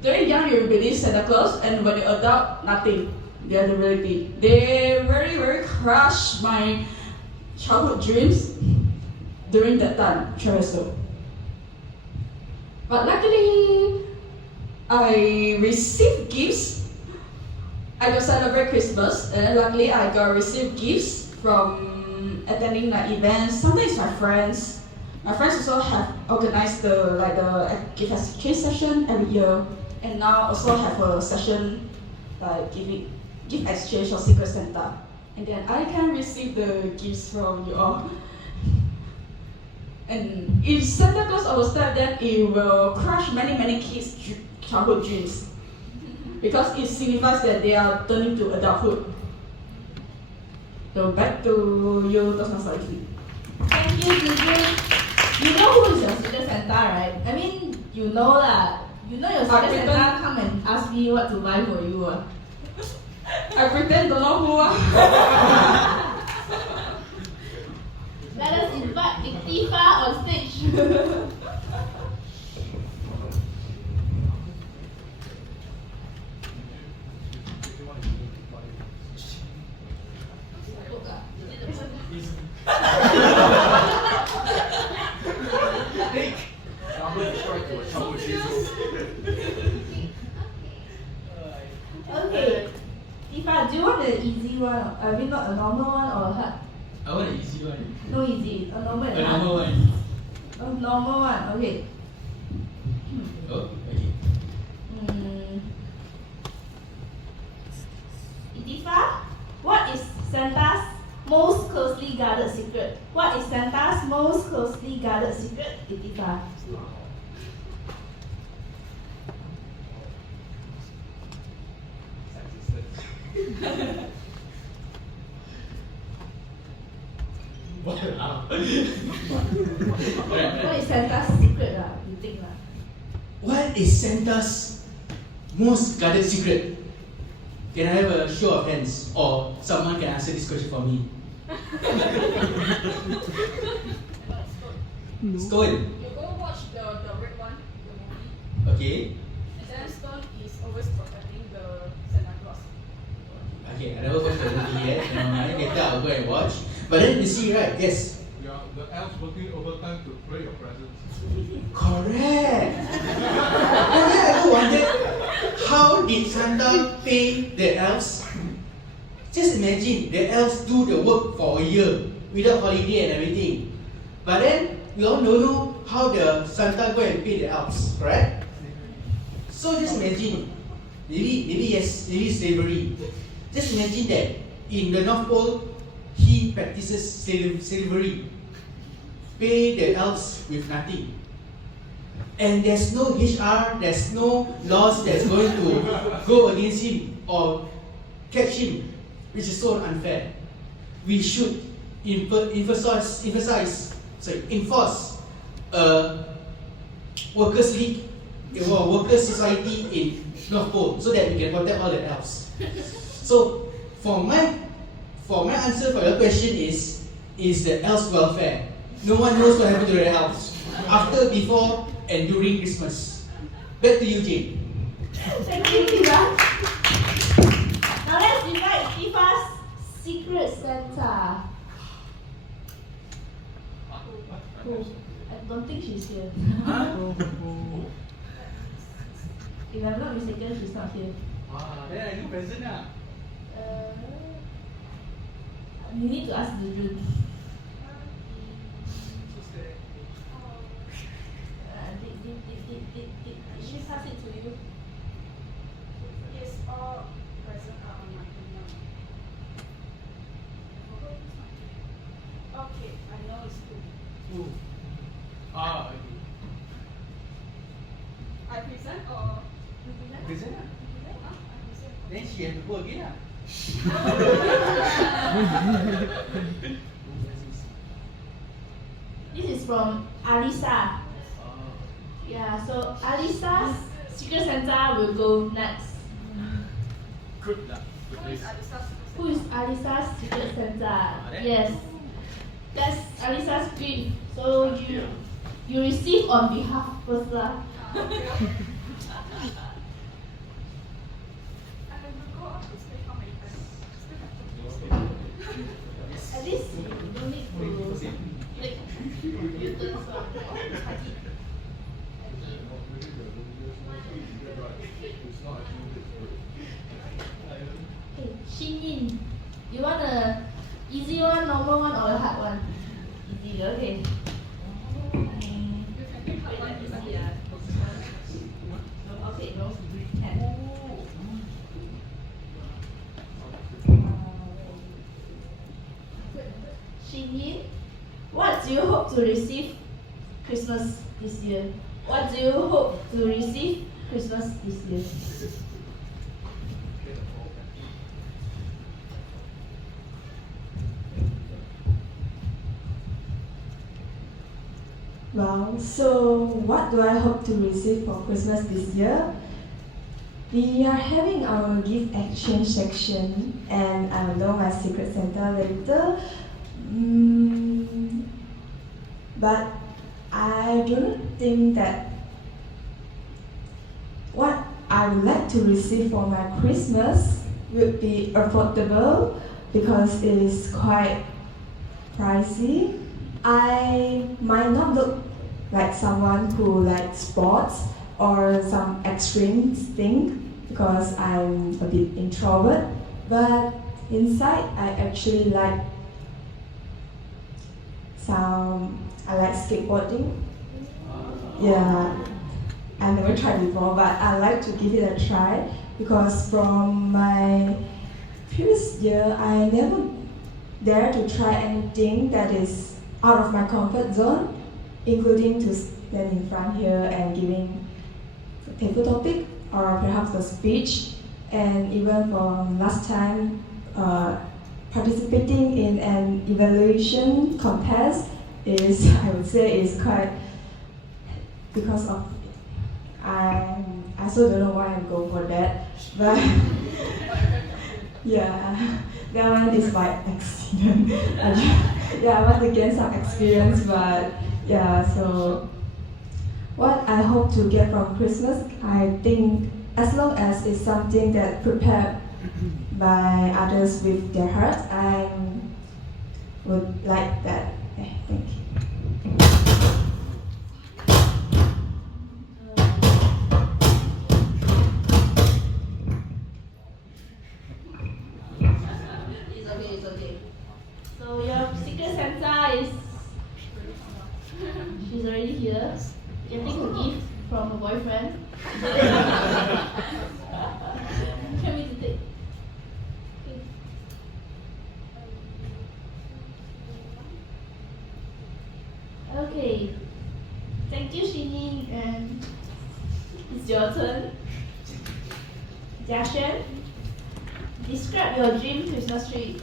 Very young, you believe Santa Claus, and when you're adult, nothing. They are the reality. They very, very crushed my childhood dreams during that time, 12 years old. But luckily, I received gifts. I got celebrate Christmas, and luckily I got received gifts from attending events. Sometimes my friends also have organized the gift exchange session every year, and now also have a session giving gift exchange or Secret Santa, and then I can receive the gifts from you all. And if Santa Claus overslept, then it will crush many kids' childhood dreams, because it signifies that they are turning to adulthood. So back to you, Toastmaster Ikhtifar. Thank you, Zhi Jun. You know who is your Secret Santa, right? I mean, you know lah. You know your Secret Santa come and ask me what to buy for you. I pretend don't know who. Let us invite Ikhtifar on stage. Okay, Ikhtifar, do you want an easy one? I mean, not a normal one or a hard? I want an easy one. No easy, a normal A and hard. normal one. A normal one, okay. Oh, okay. Ikhtifar, what is Santa's most closely guarded secret? What is Santa's most closely guarded secret, Ikhtifar? Wow. What is Santa's secret lah? You think lah? What is Santa's most guarded secret? Can I have a show of hands, or someone can answer this question for me? Stone. You go watch the red one, the movie. Okay. And then Stone is always protecting the Santa Claus. Okay, I never watched the movie yet. Never mind. Later I'll go and watch. But then you see, right? Yes. Yeah, the elves working overtime to pray your presence. Correct. And then I wondered, how did Santa pay the elves? Just imagine, the elves do the work for a year without holiday and everything. But then we all don't know how the Santa go and pay the elves, correct? So just imagine, maybe yes, maybe slavery. Just imagine that in the North Pole, he practices slavery, pay the elves with nothing. And there's no HR, there's no laws that's going to go against him or catch him, which is so unfair. We should enforce a workers' league or workers' society in North Pole so that we can protect all the elves. So for my answer for your question is the elves' welfare. No one knows what happened to the elves after, before, and during Christmas. Back to you, Jane. Thank you, Iqram. Now let's invite Ikhtifar's secret Santa. Who? I don't think she's here. If I'm not mistaken, she's not here. Then I do present lah. You need to ask Zhi Jun. Did she pass it to you? Yes, all present are on my email. Okay, I know it's two. Okay. I present or you present? Present lah. I present. Then she have to go again lah. This is from Alisa. Yeah, so Alisa's secret Santa will go next. Good luck. Who is Alisa's secret Santa? Yes, that's Alisa's gift. So you receive on behalf first lah. At least you don't need to like U-turns or Okay, Shin Yin, you want a easy one, normal one, or a hard one? Easy, okay. Okay, no. Can. Shin Yin, what do you hope to receive Christmas this year? What do you hope to receive Christmas this year? Well, so what do I hope to receive for Christmas this year? We are having our gift exchange section, and I will know my secret Santa later. But I don't think that what I would like to receive for my Christmas would be affordable because it is quite pricey. I might not look like someone who likes sports or some extreme thing because I'm a bit introvert, but inside I actually like I like skateboarding. Yeah, I never tried before, but I like to give it a try because from my previous year, I never dare to try anything that is out of my comfort zone, including to stand in front here and giving a table topic or perhaps a speech. And even from last time, participating in an evaluation contest is, I would say, is quite because of I still don't know why I'm going for that, but yeah, that one is by accident. Yeah, I want to gain some experience, but yeah, so what I hope to get from Christmas, I think as long as it's something that prepared by others with their hearts, I would like that. Thank you. It's okay. So your secret Santa is she's already here, getting a gift from her boyfriend. Can we take? Okay. Thank you, Shin Yin, and it's your turn. Jia Xuan, describe your dream Christmas tree.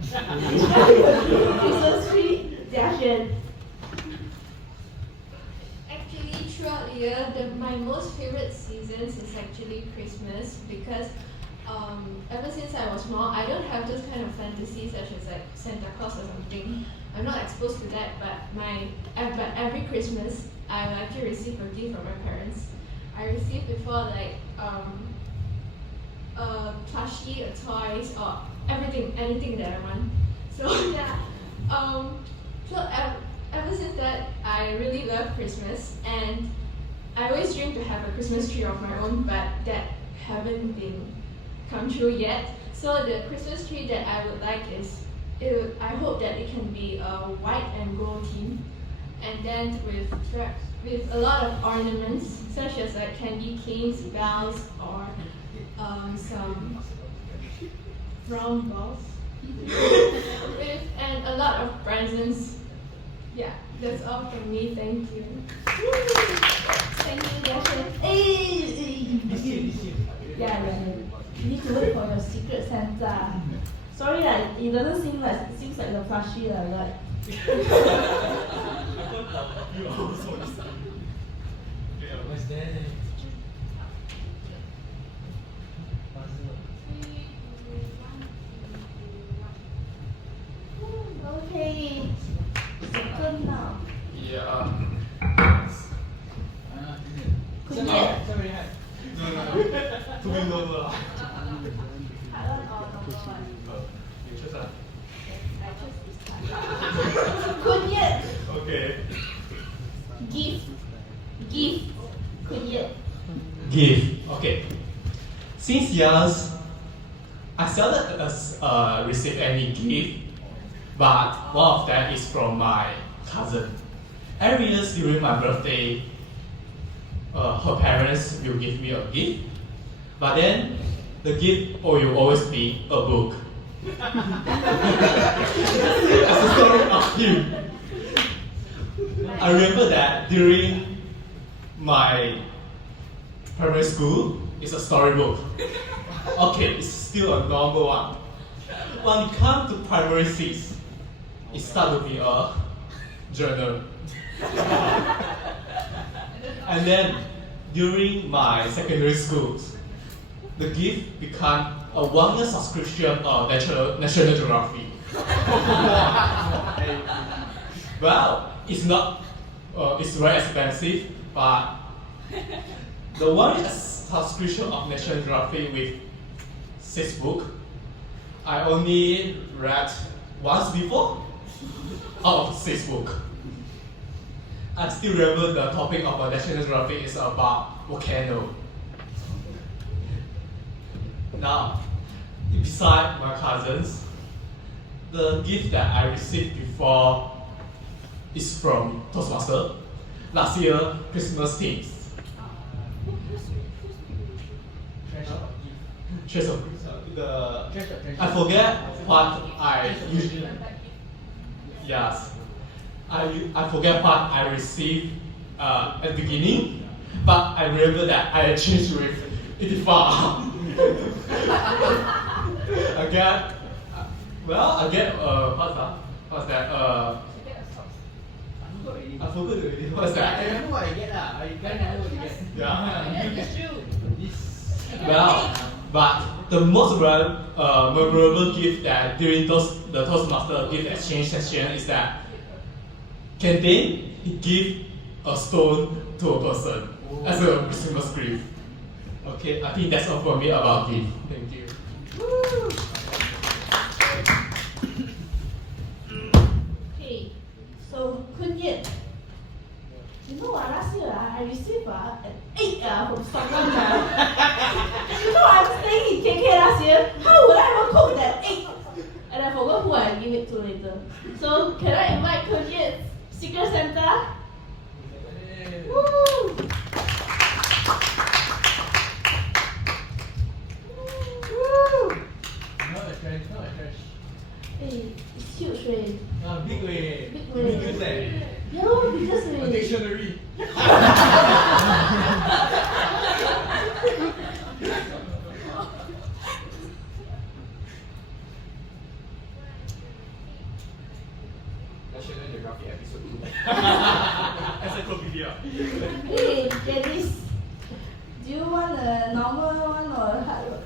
Describe your dream Christmas tree, Jia Xuan. Actually, throughout the year, my most favorite seasons is actually Christmas because ever since I was small, I don't have this kind of fantasy such as like Santa Claus or something. I'm not exposed to that, but every Christmas I will actually receive a gift from my parents. I received before like a plushie, a toys, or anything that I want. So yeah, ever since that, I really love Christmas, and I always dream to have a Christmas tree of my own, but that haven't been come true yet. So the Christmas tree that I would like is, I hope that it can be a white and gold theme, and then with a lot of ornaments, such as like candy canes, bells, or some brown balls, and a lot of presents. Yeah, that's all from me. Thank you. Thank you, Jia Xuan. Hey! Yeah. You need to wait for your secret Santa. Sorry, it doesn't seem like it seems like the plushie like. What's that? Okay. Second now. Yeah. Koon Yeat. To be normal. You choose ah. Koon Yeat. Okay. Gift. Koon Yeat. Gift. Okay. Since young, I seldom receive any gift, but one of them is from my cousin. Every year during my birthday, her parents will give me a gift, but then the gift will always be a book. As a story of him. I remember that during my primary school, it's a storybook. Okay, it's still a normal one. When it comes to primary 6, it started to be a journal. And then during my secondary school, the gift became a 1-year subscription of National Geography. Well, it's not, it's very expensive, but the 1-year subscription of National Geography with 6 books, I only read once before out of 6 books. I still remember the topic of National Geography is about volcano. Now, beside my cousins, the gift that I received before is from Toastmaster. Last year, Christmas themes. Treasure of I forget what I usually. Yes. I forget what I received at the beginning, but I remember that I changed with Ikhtifar. I get what's that? I forgot already. What's that? I remember what I get lah. I can't remember what you get. Yeah. It's true. Well, but the most memorable gift that during the Toastmaster gift exchange session is that Canteen give a stone to a person as a Christmas gift. Okay, I think that's all for me about gift. Thank you. Okay, so Koon, you know last year I received an 8 from someone. You know I'm staying in KK last year. How would I ever cook that 8? And I forgot who I give it to later. So can I invite Koon, Secret Santa? Woo! Woo! Not a trash. Hey, it's huge way. Big way. Big way. Biggest way. Yeah, lor, biggest way. A dictionary. National Geographic episode 2. Encyclopedia. Hey, Jennice, do you want a normal one or a hard one?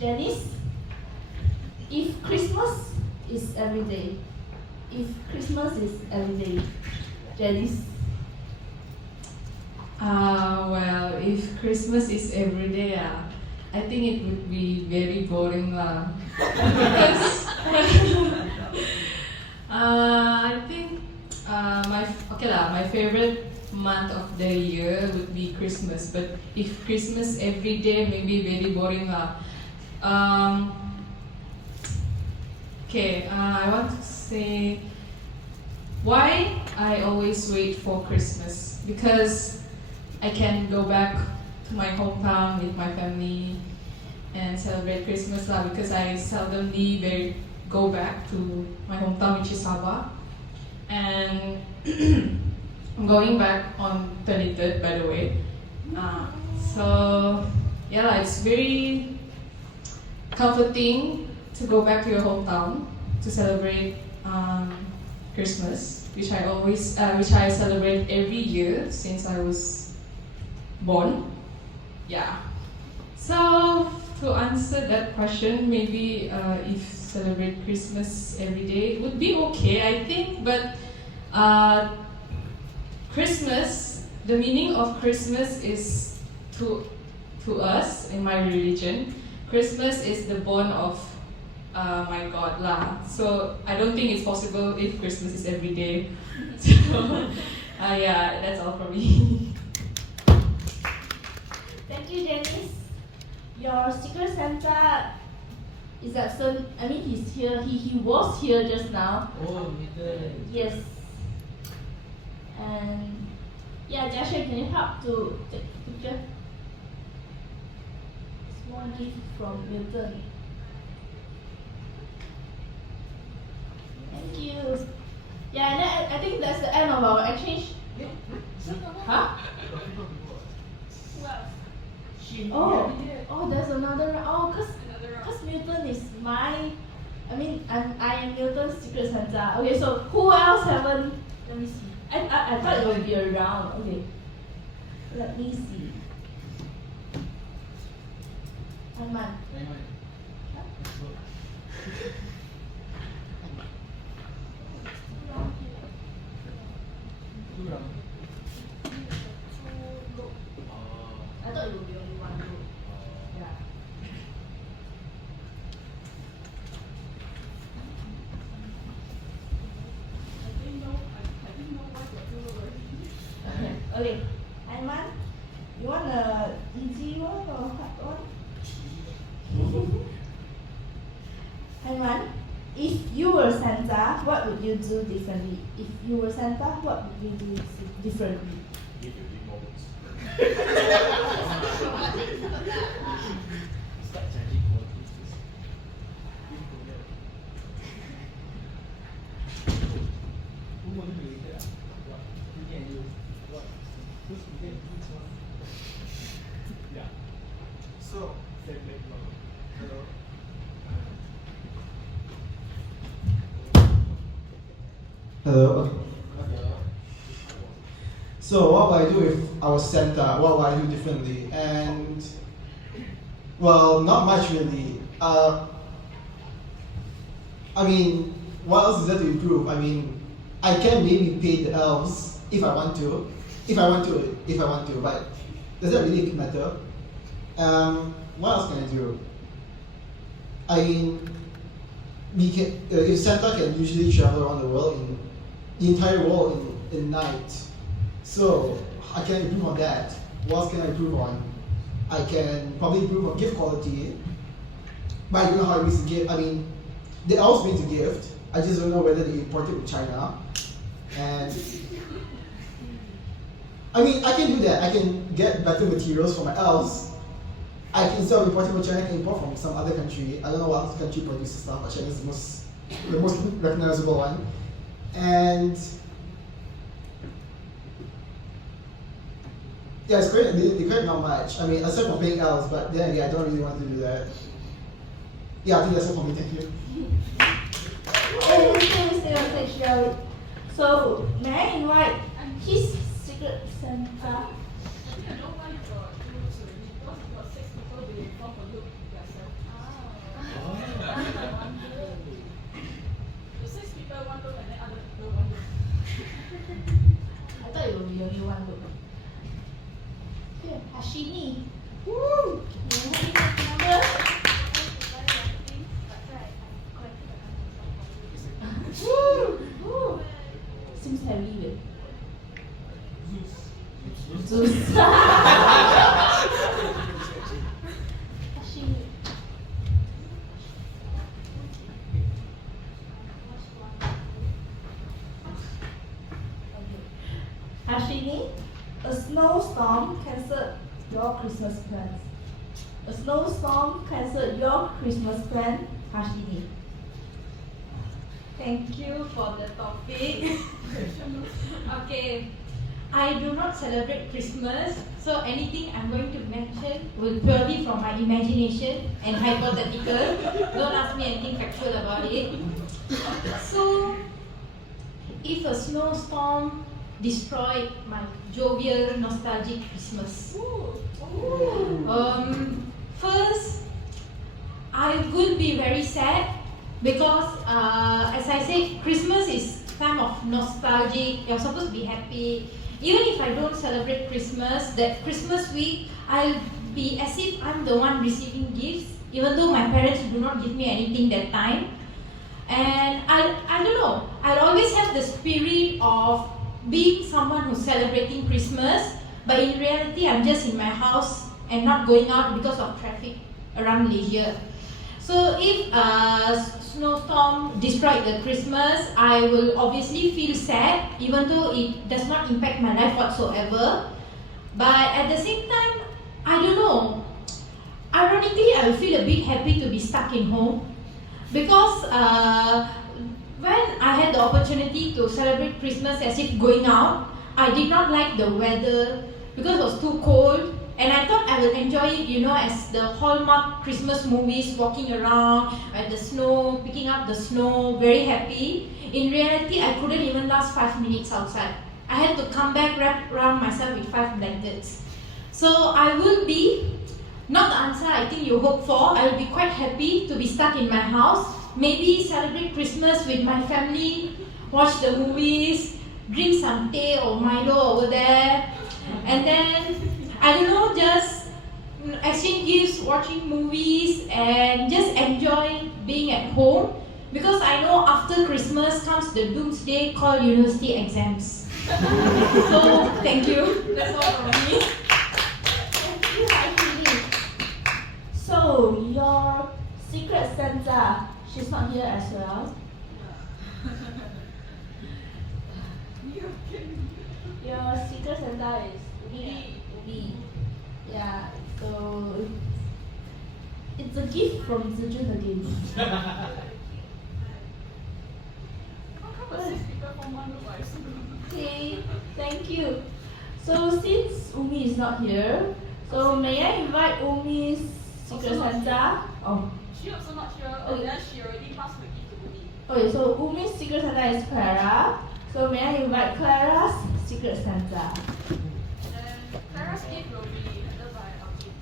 Jennice, if Christmas is every day, Jennice. Well, if Christmas is every day, I think it would be very boring lah. Because I think my favorite month of the year would be Christmas. But if Christmas every day, maybe very boring lah. I want to say why I always wait for Christmas, because I can go back to my hometown with my family and celebrate Christmas lah, because I seldomly go back to my hometown, which is Sabah. And I'm going back on 23rd, by the way. It's very comforting to go back to your hometown to celebrate Christmas, which I celebrate every year since I was born. Yeah. So to answer that question, maybe if celebrate Christmas every day would be okay, I think. But Christmas, the meaning of Christmas is to us in my religion. Christmas is the born of my God lah. So I don't think it's possible if Christmas is every day. So that's all from me. Thank you, Jennice. Your Secret Santa is absent. I mean, he's here. He was here just now. Oh, yes. And Jia Xuan, can you help to take a picture? Small gift from Milton. Thank you. Yeah, and then I think that's the end of our exchange. Huh? Oh, there's another round. Oh, cause Milton is my. I am Milton's Secret Santa. Okay, so who else haven't? Let me see. I thought it would be a round. Okay. Let me see. Aimaan. I thought it would be only one row. Yeah. I didn't know why got two rows. Okay, Aimaan, you want a easy one or hard one? Aimaan, if you were Santa, what would you do differently? If you were Santa, what would you do differently? Give you remotes. Start charging for Christmas. Who want to related? What? You can do what? Who's related? Which one? Yeah. So, Same background. hello. Hello. So what would I do if I was Santa? What would I do differently? And well, not much really. I mean, what else is there to improve? I mean, I can maybe pay the elves if I want to. If I want to, but does that really matter? What else can I do? I mean, we can, if Santa can usually travel around the world, in the entire world in night, so I can improve on that. What else can I improve on? I can probably improve on gift quality, but I don't know how it makes a gift. I mean, they elves make a gift. I just don't know whether they import it from China. And I mean, I can do that. I can get better materials for my elves. I can, instead of importing from China, I can import from some other country. I don't know what country produces stuff, but China is the most recognizable one. And yeah, it's great. They create not much. I mean, aside from paying elves, but then again, I don't really want to do that. Yeah, I think that's it for me. Thank you. Oh, we stay on stage, shall we? So, may I invite his secret Santa? I think I don't want to do because we got 6 people, they form a loop themselves. The 6 people one loop and then other people one loop. I thought it would be only one loop. Okay, Harshini. Woo! You want to have number? Woo! Woo! Seems heavy, but Zeus. Harshini. Harshini, a snowstorm cancelled your Christmas plans. A snowstorm cancelled your Christmas plan, Harshini. Thank you for the topic. Okay, I do not celebrate Christmas, so anything I'm going to mention will purely from my imagination and hypothetical. Don't ask me anything factual about it. So, if a snowstorm destroyed my jovial, nostalgic Christmas, first, I will be very sad. Because as I said, Christmas is time of nostalgic. You're supposed to be happy. Even if I don't celebrate Christmas, that Christmas week, I'll be as if I'm the one receiving gifts, even though my parents do not give me anything that time. And I don't know, I'll always have the spirit of being someone who's celebrating Christmas, but in reality, I'm just in my house and not going out because of traffic around Malaysia. So if a snowstorm destroyed the Christmas, I will obviously feel sad, even though it does not impact my life whatsoever. But at the same time, I don't know. Ironically, I will feel a bit happy to be stuck in home. Because when I had the opportunity to celebrate Christmas as if going out, I did not like the weather because it was too cold. And I thought I would enjoy it, you know, as the Hallmark Christmas movies, walking around at the snow, picking up the snow, very happy. In reality, I couldn't even last 5 minutes outside. I had to come back, wrap around myself with 5 blankets. So I will be, not the answer I think you hope for, I will be quite happy to be stuck in my house. Maybe celebrate Christmas with my family, watch the movies, drink some tea or Milo over there. And then I don't know, just exchange gifts, watching movies, and just enjoy being at home. Because I know after Christmas comes the doomsday called university exams. So thank you. That's all from me. Thank you, Harshini. So your secret Santa, she's not here as well. Your secret Santa is Umi. Yeah, so it's a gift from Zhi Jun again. Okay, thank you. So since Umi is not here, so may I invite Umi's secret Santa? Oh. She also not here. Okay. Then she already passed her gift to Umi. Okay, so Umi's secret Santa is Clara. So may I invite Clara's secret Santa? Then Clara's gift will be handled by Augene.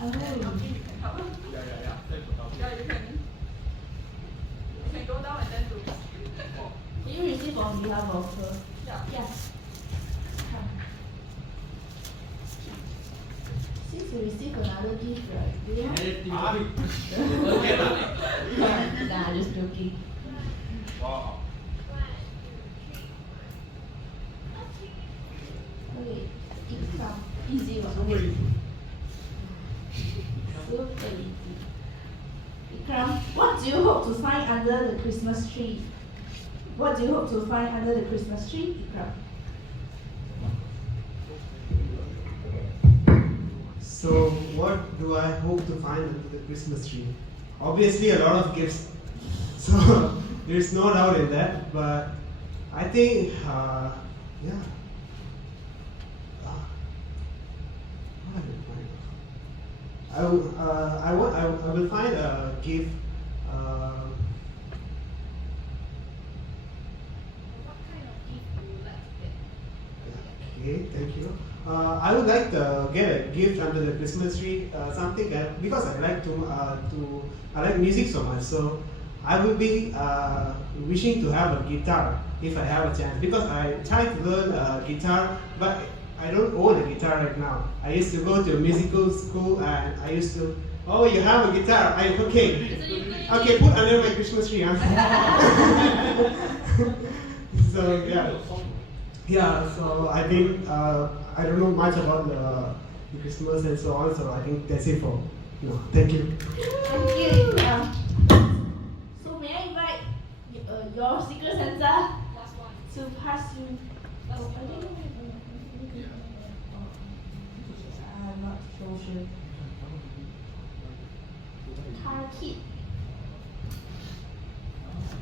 Oh. And Augene, you can help. Yeah, you can. You can go down and then do it. Can you receive on behalf of her? Yeah. Yes. Since you received another gift, right? Do you have? Nah, just joking. Wow. Okay, Iqram. Easy one. Super easy. Iqram, what do you hope to find under the Christmas tree? What do you hope to find under the Christmas tree, Iqram? So, what do I hope to find under the Christmas tree? Obviously, a lot of gifts. So, there is no doubt in that. But I think, yeah. I will find a gift. Okay, thank you. I would like to get a gift under the Christmas tree, something that, because I like I like music so much. So I will be wishing to have a guitar if I have a chance, because I tried to learn guitar, but I don't own a guitar right now. I used to go to a musical school and I used to. Oh, you have a guitar? Okay, put under my Christmas tree. Huh? So yeah. So I think I don't know much about the Christmas and so on. So I think that's it for. Thank you. Thank you. So may I invite your secret Santa to pass you? I'm not so sure. Kid.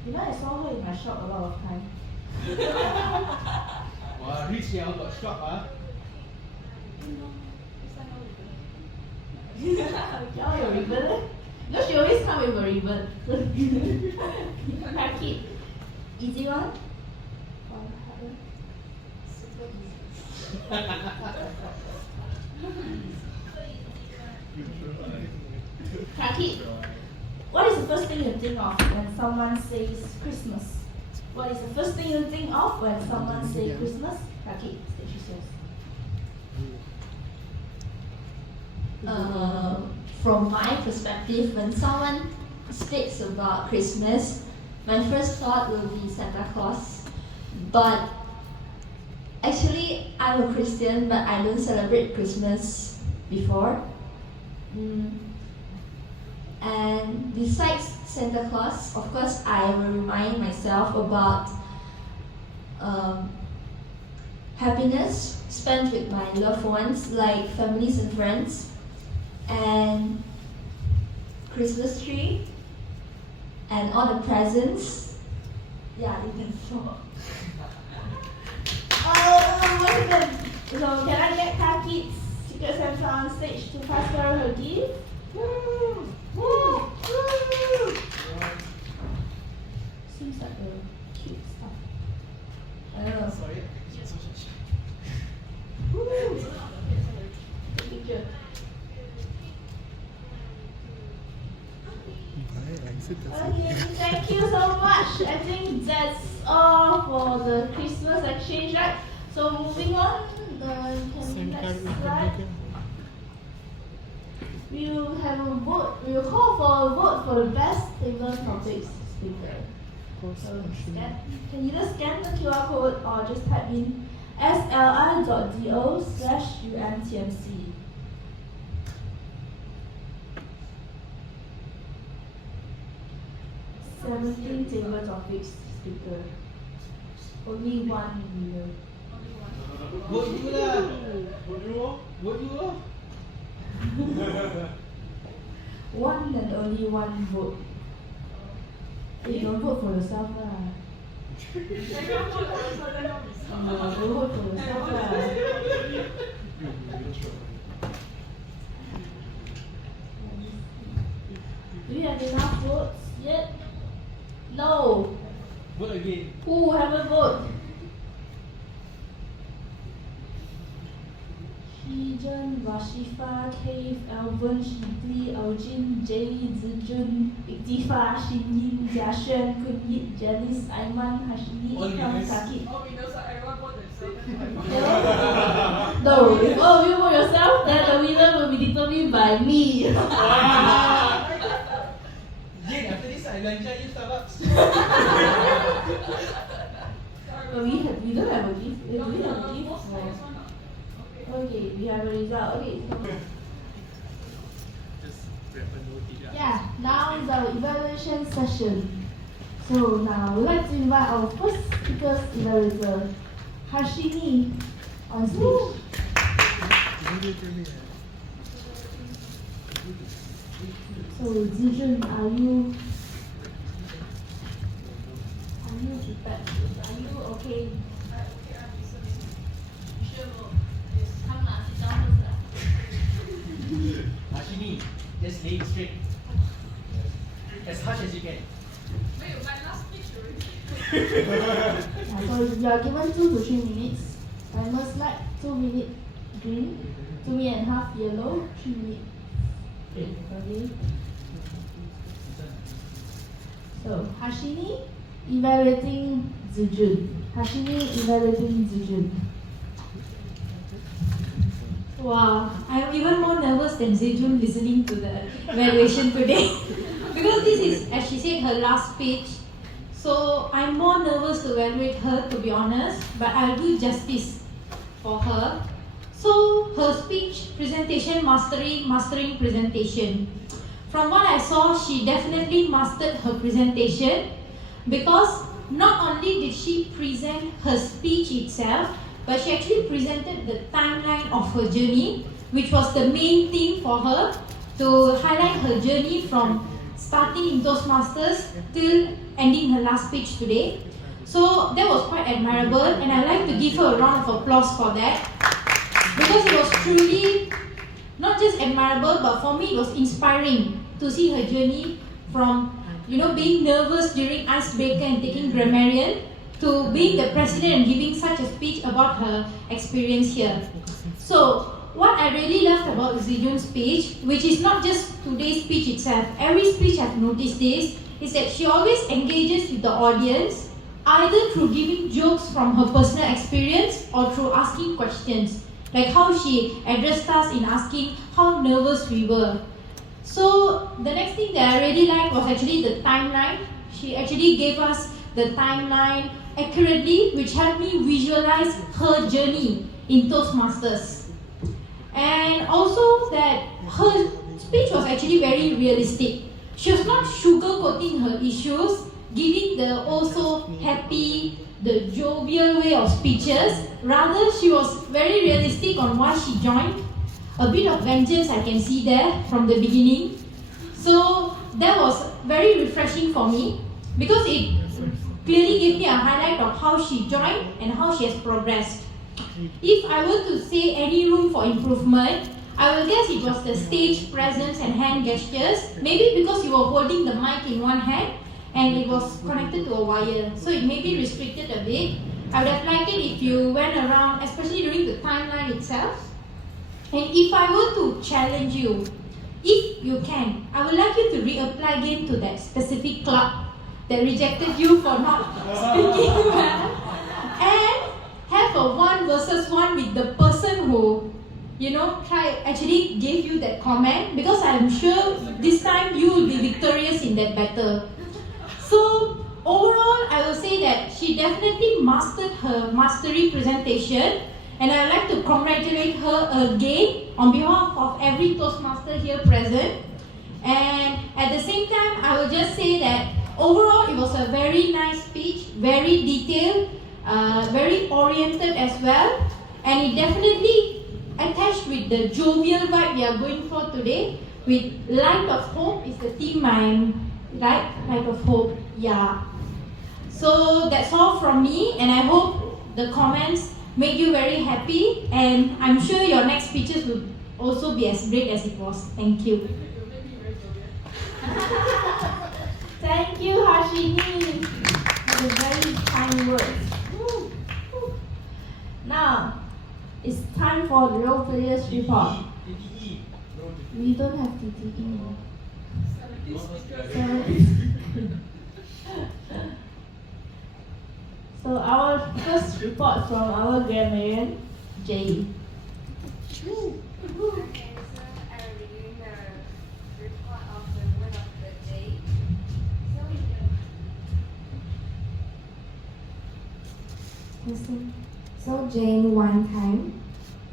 You know, I saw her in my shop a lot of times. Wow, rich now got shop, huh? Yeah, your ribbon. No, she always come with a ribbon. Kid. Easy one? Super easy. Kaki, what is the first thing you think of when someone says Christmas? What is the first thing you think of when someone says Christmas? Kaki, stage is yours. From my perspective, when someone speaks about Christmas, my first thought will be Santa Claus. But actually, I'm a Christian, but I don't celebrate Christmas before. And besides Santa Claus, of course, I will remind myself about happiness spent with my loved ones, like families and friends, and Christmas tree, and all the presents. Yeah, you can talk. So can I get Kaki's secret Santa on stage to pass her her gift? Seems like a cute stuff. I know. Sorry. Take a picture. Okay, thank you so much. I think that's all for the Christmas exchange, right? So moving on, next slide. We'll have a vote. We'll call for a vote for the best table topics speaker. So can either scan the QR code or just type in sli.do/UMTMC. Table topics speaker. Only one winner. Vote you lah. Vote you lah. One and only one vote. You don't vote for yourself lah. Don't vote for yourself lah. Do you have enough votes yet? No. Vote again. Who haven't voted? Zhi Jun, Vashifah, Cave, Elven, Shibly, Augene, Zhi Jun, Ikhtifar, Shin Yin, Jia Xuan, Koon, Yeat, Jennice, Aimaan, Harshini, Iqram, Oh, we know so everyone vote themselves. No, if all of you vote yourself, then the winner will be determined by me. Jane, after this I lunch you Starbucks. But we don't have a gift. Do we have a gift? Okay, we have a result. Okay. Yeah, now is our evaluation session. So now we'd like to invite our first speaker's evaluator, Harshini, on stage. So Zhi Jun, are you prepared? Are you okay? Harshini, just lay it straight. As harsh as you can. Wait, my last speech already. So you are given 2 to 3 minutes. Timer slide, 2 minutes green, 2 minutes and a half yellow, 3 minutes red. Okay. So Harshini evaluating Zhi Jun. Harshini evaluating Zhi Jun. Wow, I'm even more nervous than Zhi Jun listening to the evaluation today. Because this is, as she said, her last speech. So I'm more nervous to evaluate her, to be honest, but I'll do justice for her. So her speech, presentation, mastering presentation. From what I saw, she definitely mastered her presentation because not only did she present her speech itself, but she actually presented the timeline of her journey, which was the main theme for her, to highlight her journey from starting in Toastmasters till ending her last speech today. So that was quite admirable, and I'd like to give her a round of applause for that, because it was truly not just admirable, but for me it was inspiring to see her journey from being nervous during icebreaker and taking Grammarian to being the president and giving such a speech about her experience here. So what I really loved about Zhi Jun's speech, which is not just today's speech itself, every speech I've noticed this, is that she always engages with the audience, either through giving jokes from her personal experience or through asking questions, like how she addressed us in asking how nervous we were. So the next thing that I really liked was actually the timeline. She actually gave us the timeline accurately, which helped me visualize her journey in Toastmasters. And also that her speech was actually very realistic. She was not sugarcoating her issues, giving the also happy, the jovial way of speeches. Rather, she was very realistic on why she joined. A bit of vengeance I can see there from the beginning. So that was very refreshing for me because it clearly gave me a highlight of how she joined and how she has progressed. If I were to say any room for improvement, I will guess it was the stage presence and hand gestures. Maybe because you were holding the mic in one hand and it was connected to a wire, so it may be restricted a bit. I would have liked it if you went around, especially during the timeline itself. And if I were to challenge you, if you can, I would like you to reapply again to that specific club that rejected you for not speaking well, and have a 1 versus 1 with the person who, actually gave you that comment, because I'm sure this time you will be victorious in that battle. So overall, I will say that she definitely mastered her mastery presentation, and I would like to congratulate her again on behalf of every Toastmaster here present. And at the same time, I will just say that overall it was a very nice speech, very detailed, very oriented as well, and it definitely attached with the jovial vibe we are going for today. With light of hope is the theme, light of hope, yeah. So that's all from me, and I hope the comments make you very happy, and I'm sure your next speeches will also be as great as it was. Thank you. Thank you, Harshini, for the very kind words. Woo, woo. Now, it's time for the role players report. We don't have TTE. So our first report from our grammarian, Jay. Okay, so I will be doing the report of the word of the day. So Jane 1 time,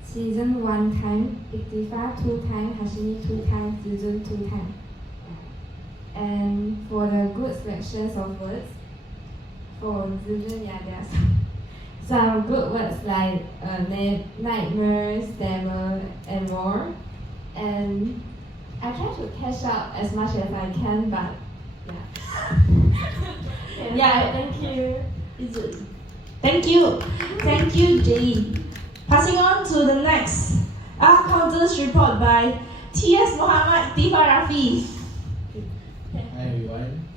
Season 1 time, Ikhtifar 2 times, Harshini 2 times, Zhi Jun 2 times. And for the good selections of words, for Zhi Jun, yeah, there are some good words like nightmare, stammer, and more. And I try to catch up as much as I can, but yeah. Yeah, thank you. Thank you, Jay. Passing on to the next Counters report by T.S. Muhammad Ikhtifar Rafi. Hi everyone.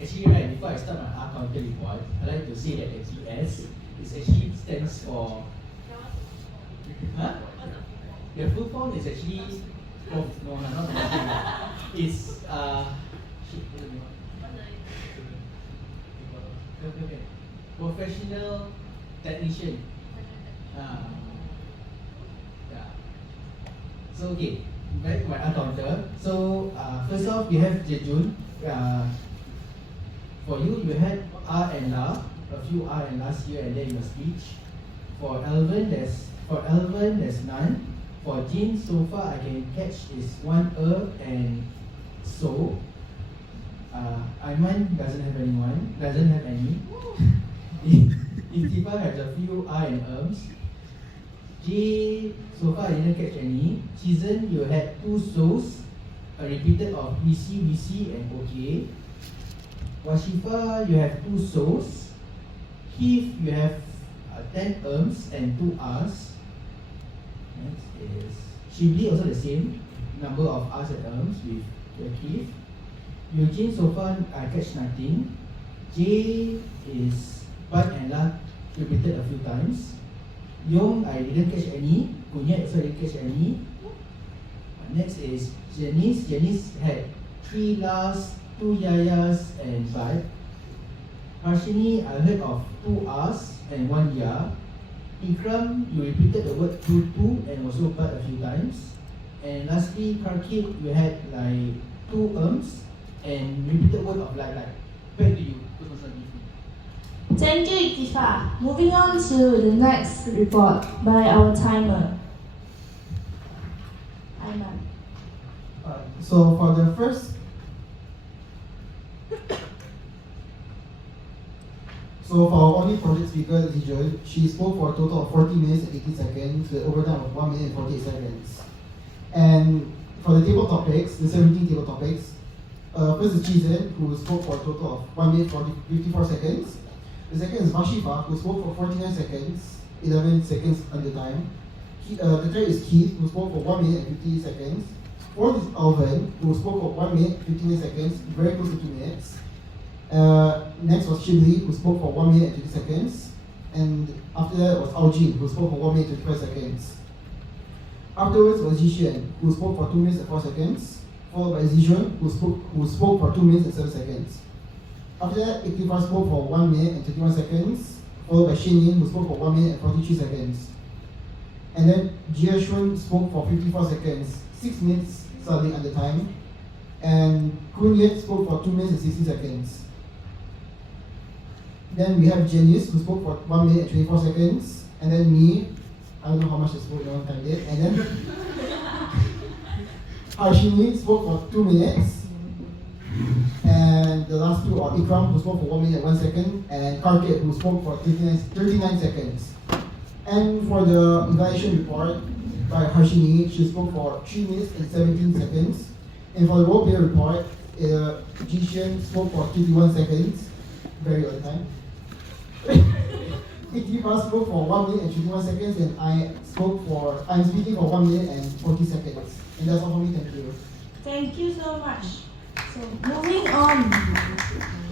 Actually, right before I start my counter report, I like to say that the TS is actually stands for. The full form is actually. Oh no, not that. It's professional technician. Yeah. So okay, back to my counter. So first off, we have Zhi Jun. For you had R and La, a few R and La's here and there in your speech. For Elven, there's none. For Jin, so far I can catch is one and so. Aimaan doesn't have any. Ikhtifar has a few R and Ms. J, so far I didn't catch any. Season, you had 2 so's, a repeated of VC, and OK. Vashifah, you have 2 so's. Heath, you have 10 Ms and 2 R's. Next is Shibly, also the same number of R's and Ms with the Heath. Eugene, so far I catch nothing. J is but and la repeated a few times. Yong, I didn't catch any. Koon also didn't catch any. Next is Jennice. Jennice had 3 las, 2 yayas, and 5. Harshini, I heard of 2 R's and 1 ya. Iqram, you repeated the word 2 and also but a few times. And lastly, Karkib, you had like 2 Ms and repeated word of like. Back to you. Thank you, Ikhtifar. Moving on to the next report by our timer. Aimaan. So for the first, for our only project speaker, Zhi Jun, she spoke for a total of 40 minutes and 18 seconds with overtime of 1 minute and 48 seconds. And for the table topics, the 17 table topics, first is Zhi Jun, who spoke for a total of 1 minute 54 seconds. The second is Vashifah, who spoke for 49 seconds, 11 seconds under time. The third is Keith, who spoke for 1 minute and 50 seconds. Fourth is Elven, who spoke for 1 minute, 59 seconds, very close to 2 minutes. Next was Shibly, who spoke for 1 minute and 20 seconds. And after that was Augene, who spoke for 1 minute and 25 seconds. Afterwards was Jia Xuan, who spoke for 2 minutes and 4 seconds, followed by Zhi Jun, who spoke for 2 minutes and 7 seconds. After that, Ikhtifar spoke for 1 minute and 21 seconds, followed by Shin Yin, who spoke for 1 minute and 43 seconds. And then Jia Xuan spoke for 54 seconds, 6 minutes slightly under time. And Koon spoke for 2 minutes and 60 seconds. Then we have Jennice, who spoke for 1 minute and 24 seconds. And then me, I don't know how much I spoke, no one can it. And then Harshini spoke for 2 minutes. And the last two are Iqram, who spoke for 1 minute and 1 second, and Karkit, who spoke for 39 seconds. And for the evaluation report by Harshini, she spoke for 3 minutes and 17 seconds. And for the role play report, Jia Xuan spoke for 51 seconds, very on time. Ikhtifar spoke for 1 minute and 51 seconds, and I'm speaking for 1 minute and 40 seconds. And that's all for me, thank you. Thank you so much. So moving on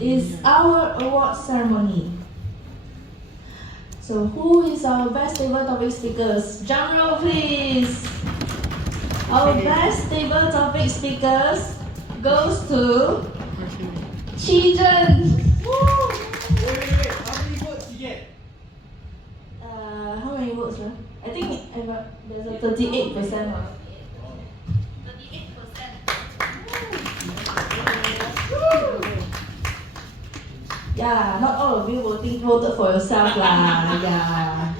is our award ceremony. So who is our best table topic speakers? Drum roll please. Our best table topic speakers goes to Zhi Jun. Wait, how many votes you get? How many votes? I think there's a 38%. Yeah, not all of you voted for yourself lah. Yeah.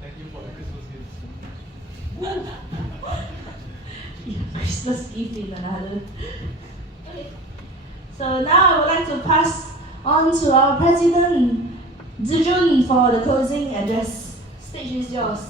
Thank you for the Christmas gifts. Christmas gift in another. Okay. So now I would like to pass on to our president, Zhi Jun, for the closing address. Stage is yours.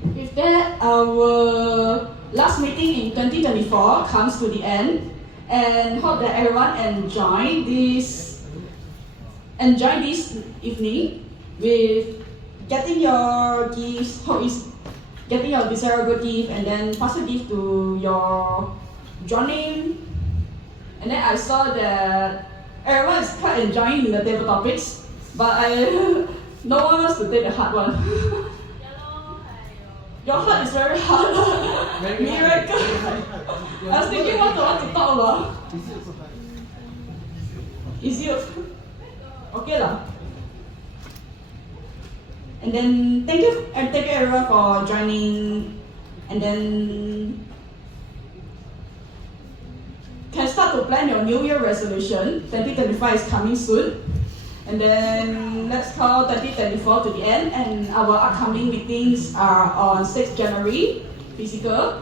With that, our last meeting in 2024 comes to the end, and hope that everyone enjoy this evening with getting your gifts. Hope is getting your desirable gift, and then pass the gift to your joining. And then I saw that everyone is quite enjoying the table topics, but no one wants to take the hard one. Your heart is very hard. Miracle. I was thinking what to talk about. Is it okay lah? And then thank you everyone for joining. And then can start to plan your New Year resolution. 2025 is coming soon. And then let's call 2024 to the end, and our upcoming meetings are on 6th January, physical,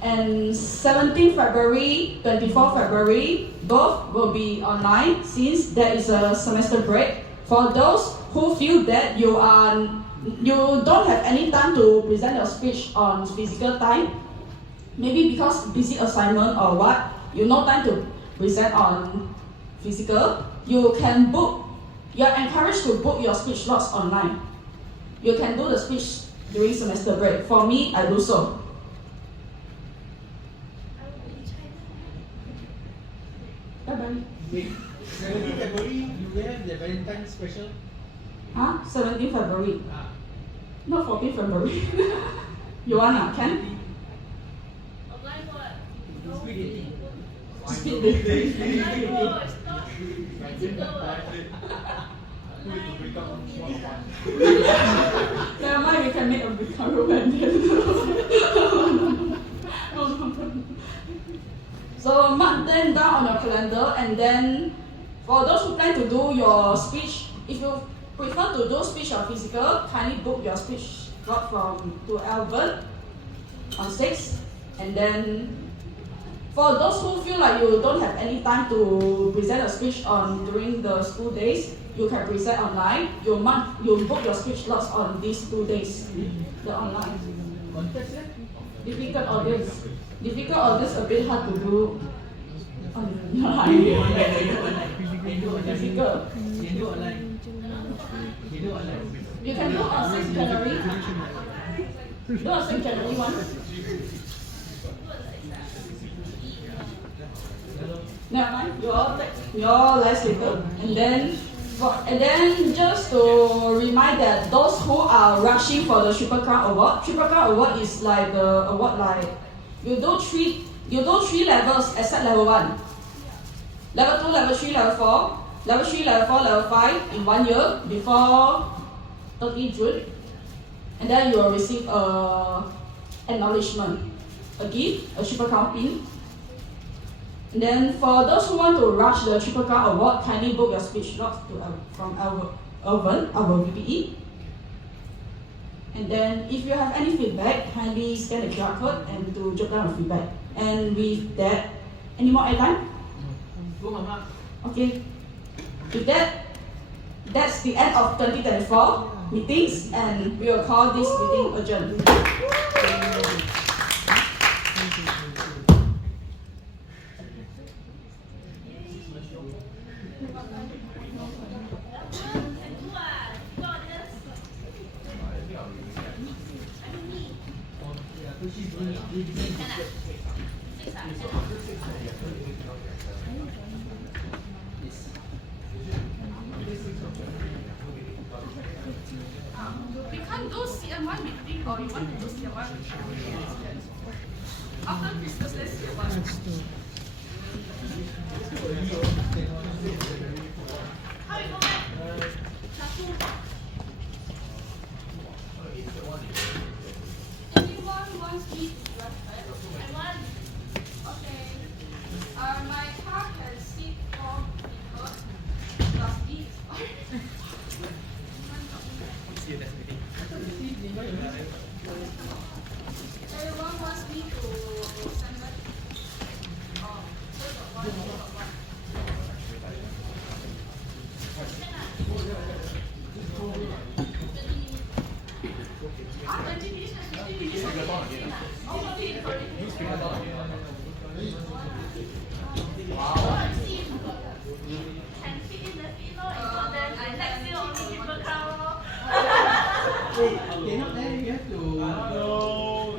and 17th February, 24th February, both will be online since there is a semester break. For those who feel that you don't have any time to present your speech on physical time, maybe because busy assignment or what, you no time to present on physical, you are encouraged to book your speech slots online. You can do the speech during semester break. For me, I do so. Bye-bye. Wait, 17th February, you have the Valentine's special? Huh? 17th February. Not 14th February. You wanna? Can? Speed dating. Never mind, we can make a become romantic. So mark them down on your calendar, and then for those who plan to do your speech, if you prefer to do speech or physical, kindly book your speech slot to Elven on 6th, and then for those who feel like you don't have any time to present a speech during the school days, you can present online. You book your speech slots on these 2 days, the online. Difficult audience. Difficult audience a bit hard to do online. Difficult. You can do on 6th January. Do a same January one. Never mind. You all take your last later, and then just to remind that those who are rushing for the Triple Crown Award. Triple Crown Award is like the award like you do three levels except level 1. Level 2, level 3, level 4. Level 3, level 4, level 5 in 1 year before 30 June. And then you will receive a acknowledgement, a gift, a Triple Crown pin. And then for those who want to rush the Triple Crown Award, kindly book your speech slots from Elven, our VPE. And then if you have any feedback, kindly scan the QR code and to jot down your feedback. And with that, any more airtime? Go, Mama. Okay. With that, that's the end of 2024 meetings, and we will call this meeting adjourned. We can't do CM1 meeting, or you want to do CM1 meeting? After Christmas, let's CM1. How you go back? Anyone wants me to drive back? I want. Okay. My car can seat 4 people. Plus me. Everyone wants me to send back. Oh, so got one. They're not there, you have to. No.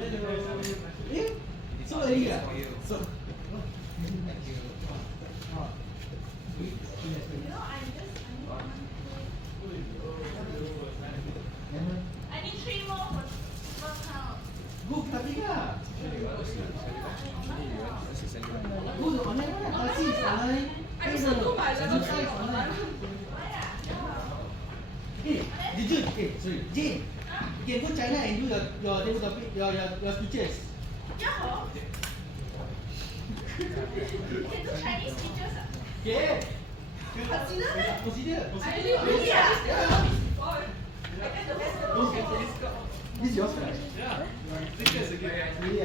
Eh? So early, so. I need 3 more for count. Go, Katika. Go to online one. Kasi is online. I used to do my level 5 online. Hey, Zhi Jun. Hey, sorry, Jane. You can go China and do your table topic, your speeches. Yeah. You can do Chinese speeches. Yeah. Consider that. Consider. I really Yeah. before. I get the best of This is yours, right? Yeah. This is a good.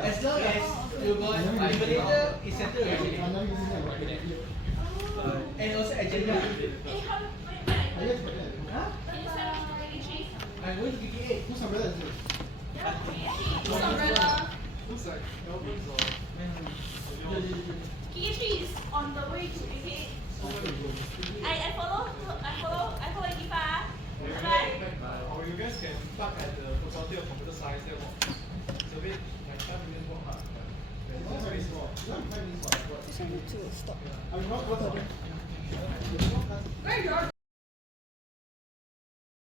As long as you got Evaluator, it's settled already. And also agenda. Huh? I'm going to BK8. Whose umbrella is it? Whose umbrella? Looks like Elven's or. KK3 is on the way to KK8. I follow Ikhtifar. Bye. Or you guys can park at the Faculty of Computer Science there. It's a bit like 5 minutes walk hard. It's very small. Just need to stop. Where you are?